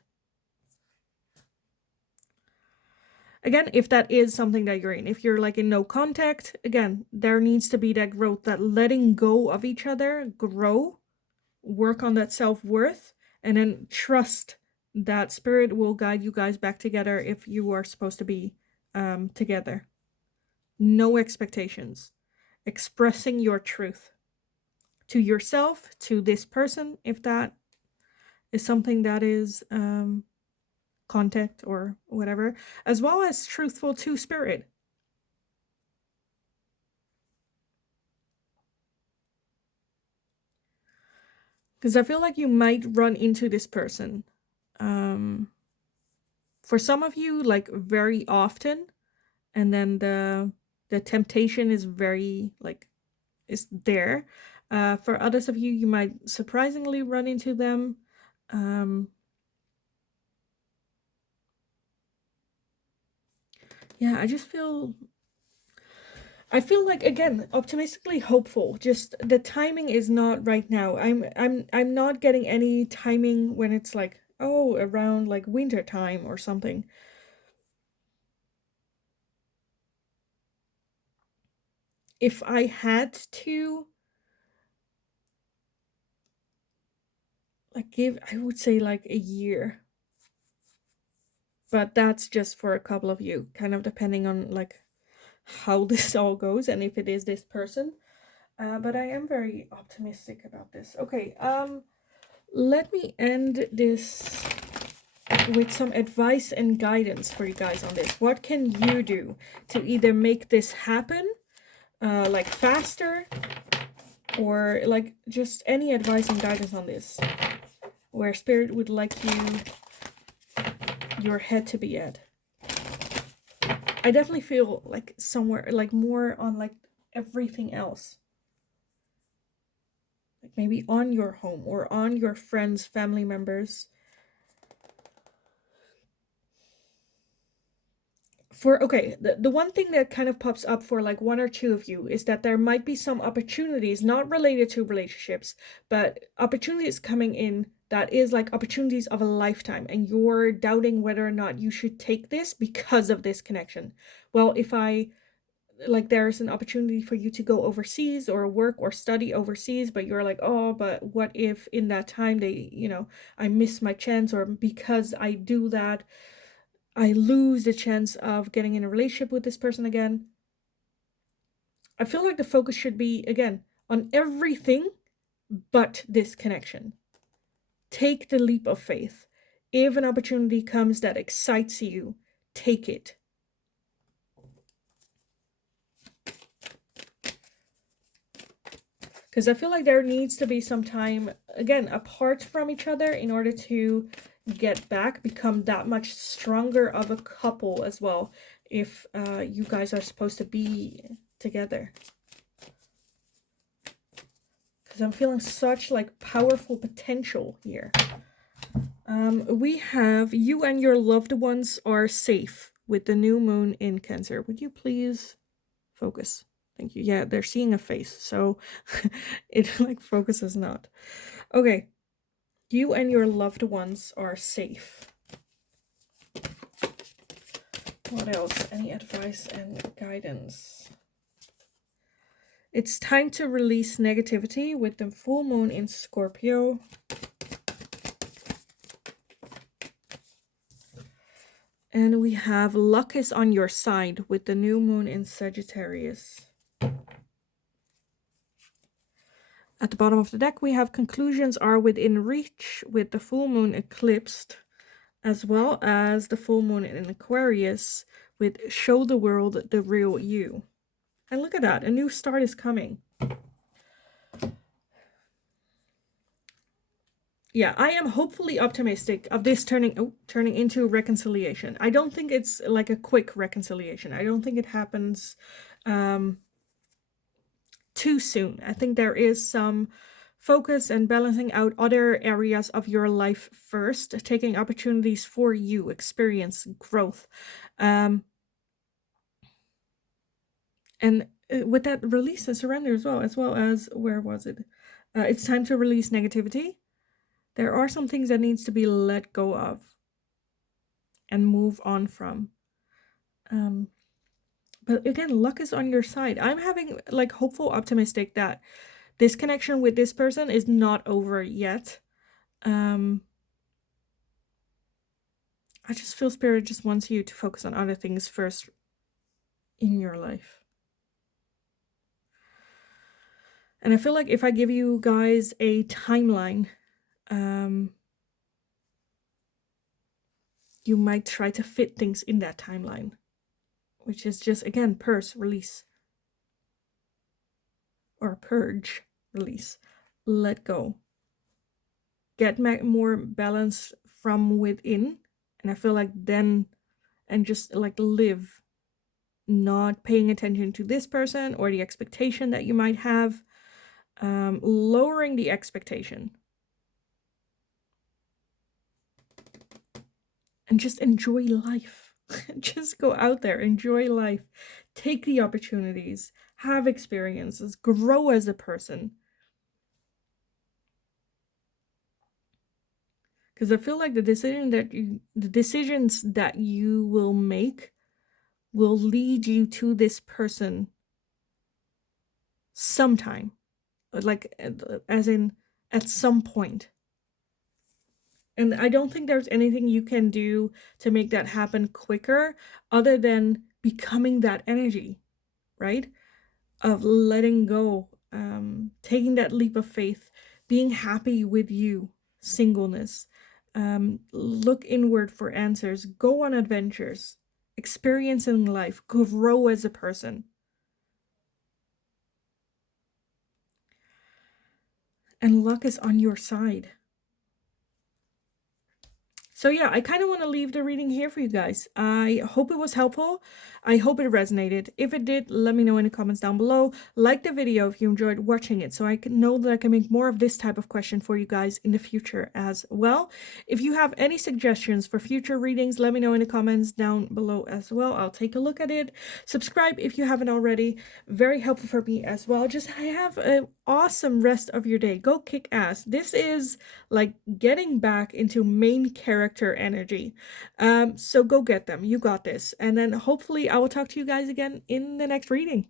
Again, if that is something that you're in, if you're like in no contact, again, there needs to be that growth, that letting go of each other, grow, work on that self-worth, and then trust that spirit will guide you guys back together if you are supposed to be together. No expectations. Expressing your truth to yourself, to this person, if that is something that is contact or whatever, as well as truthful to spirit. Because I feel like you might run into this person. For some of you, like very often, and then the temptation is very like is there. For others of you, you might surprisingly run into them. Yeah, I feel like, again, optimistically hopeful. Just the timing is not right now. I'm not getting any timing when it's like, oh, around like winter time or something. If I had to like give, I would say like a year. But that's just for a couple of you, kind of depending on like how this all goes and if it is this person. But I am very optimistic about this. Okay, let me end this with some advice and guidance for you guys on this. What can you do to either make this happen, like faster, or like just any advice and guidance on this, where spirit would like your head to be at? I definitely feel like somewhere like more on like everything else. Like maybe on your home or on your friends, family members. the one thing that kind of pops up for like one or two of you is that there might be some opportunities not related to relationships, but opportunities coming in that is like opportunities of a lifetime, and you're doubting whether or not you should take this because of this connection. Well, if I like there's an opportunity for you to go overseas or work or study overseas, but you're like, oh, but what if in that time they, I miss my chance, or because I do that I lose the chance of getting in a relationship with this person again. I feel like the focus should be, again, on everything but this connection. Take the leap of faith. If an opportunity comes that excites you, take it. Because I feel like there needs to be some time, again, apart from each other in order to get back, become that much stronger of a couple as well, if you guys are supposed to be together. Because I'm feeling such like powerful potential here. We have you and your loved ones are safe with the new moon in Cancer. Would you please focus? Thank you. Yeah, they're seeing a face, so it like focuses not. Okay. You and your loved ones are safe. What else? Any advice and guidance? It's time to release negativity with the full moon in Scorpio. And we have luck is on your side with the new moon in Sagittarius. At the bottom of the deck, we have conclusions are within reach with the full moon eclipsed, as well as the full moon in Aquarius with show the world the real you. And look at that, a new start is coming. Yeah, I am hopefully optimistic of this turning into reconciliation. I don't think it's like a quick reconciliation. I don't think it happens too soon. I think there is some focus and balancing out other areas of your life first, taking opportunities for you, experience, growth. And with that, release and surrender as well as, where was it? It's time to release negativity. There are some things that needs to be let go of and move on from. But again, luck is on your side. I'm having like hopeful, optimistic that this connection with this person is not over yet. I just feel Spirit just wants you to focus on other things first in your life. And I feel like if I give you guys a timeline, you might try to fit things in that timeline, which is just, again, release. Or purge, release. Let go. Get more balance from within. And I feel like then, and just like live, not paying attention to this person or the expectation that you might have. Lowering the expectation. And just enjoy life. Just go out there, enjoy life, take the opportunities, have experiences, grow as a person. Because I feel like the decisions that you will make will lead you to this person sometime, like as in at some point. And I don't think there's anything you can do to make that happen quicker other than becoming that energy, right? Of letting go, taking that leap of faith, being happy with you, singleness. Look inward for answers, go on adventures, experiencing life, grow as a person. And luck is on your side. So yeah, I kind of want to leave the reading here for you guys. I hope it was helpful. I hope it resonated. If it did, let me know in the comments down below. Like the video if you enjoyed watching it, so I can know that I can make more of this type of question for you guys in the future as well. If you have any suggestions for future readings, let me know in the comments down below as well. I'll take a look at it. Subscribe if you haven't already. Very helpful for me as well. Just have an awesome rest of your day. Go kick ass. This is like getting back into main character energy. So go get them. You got this. And then hopefully I will talk to you guys again in the next reading.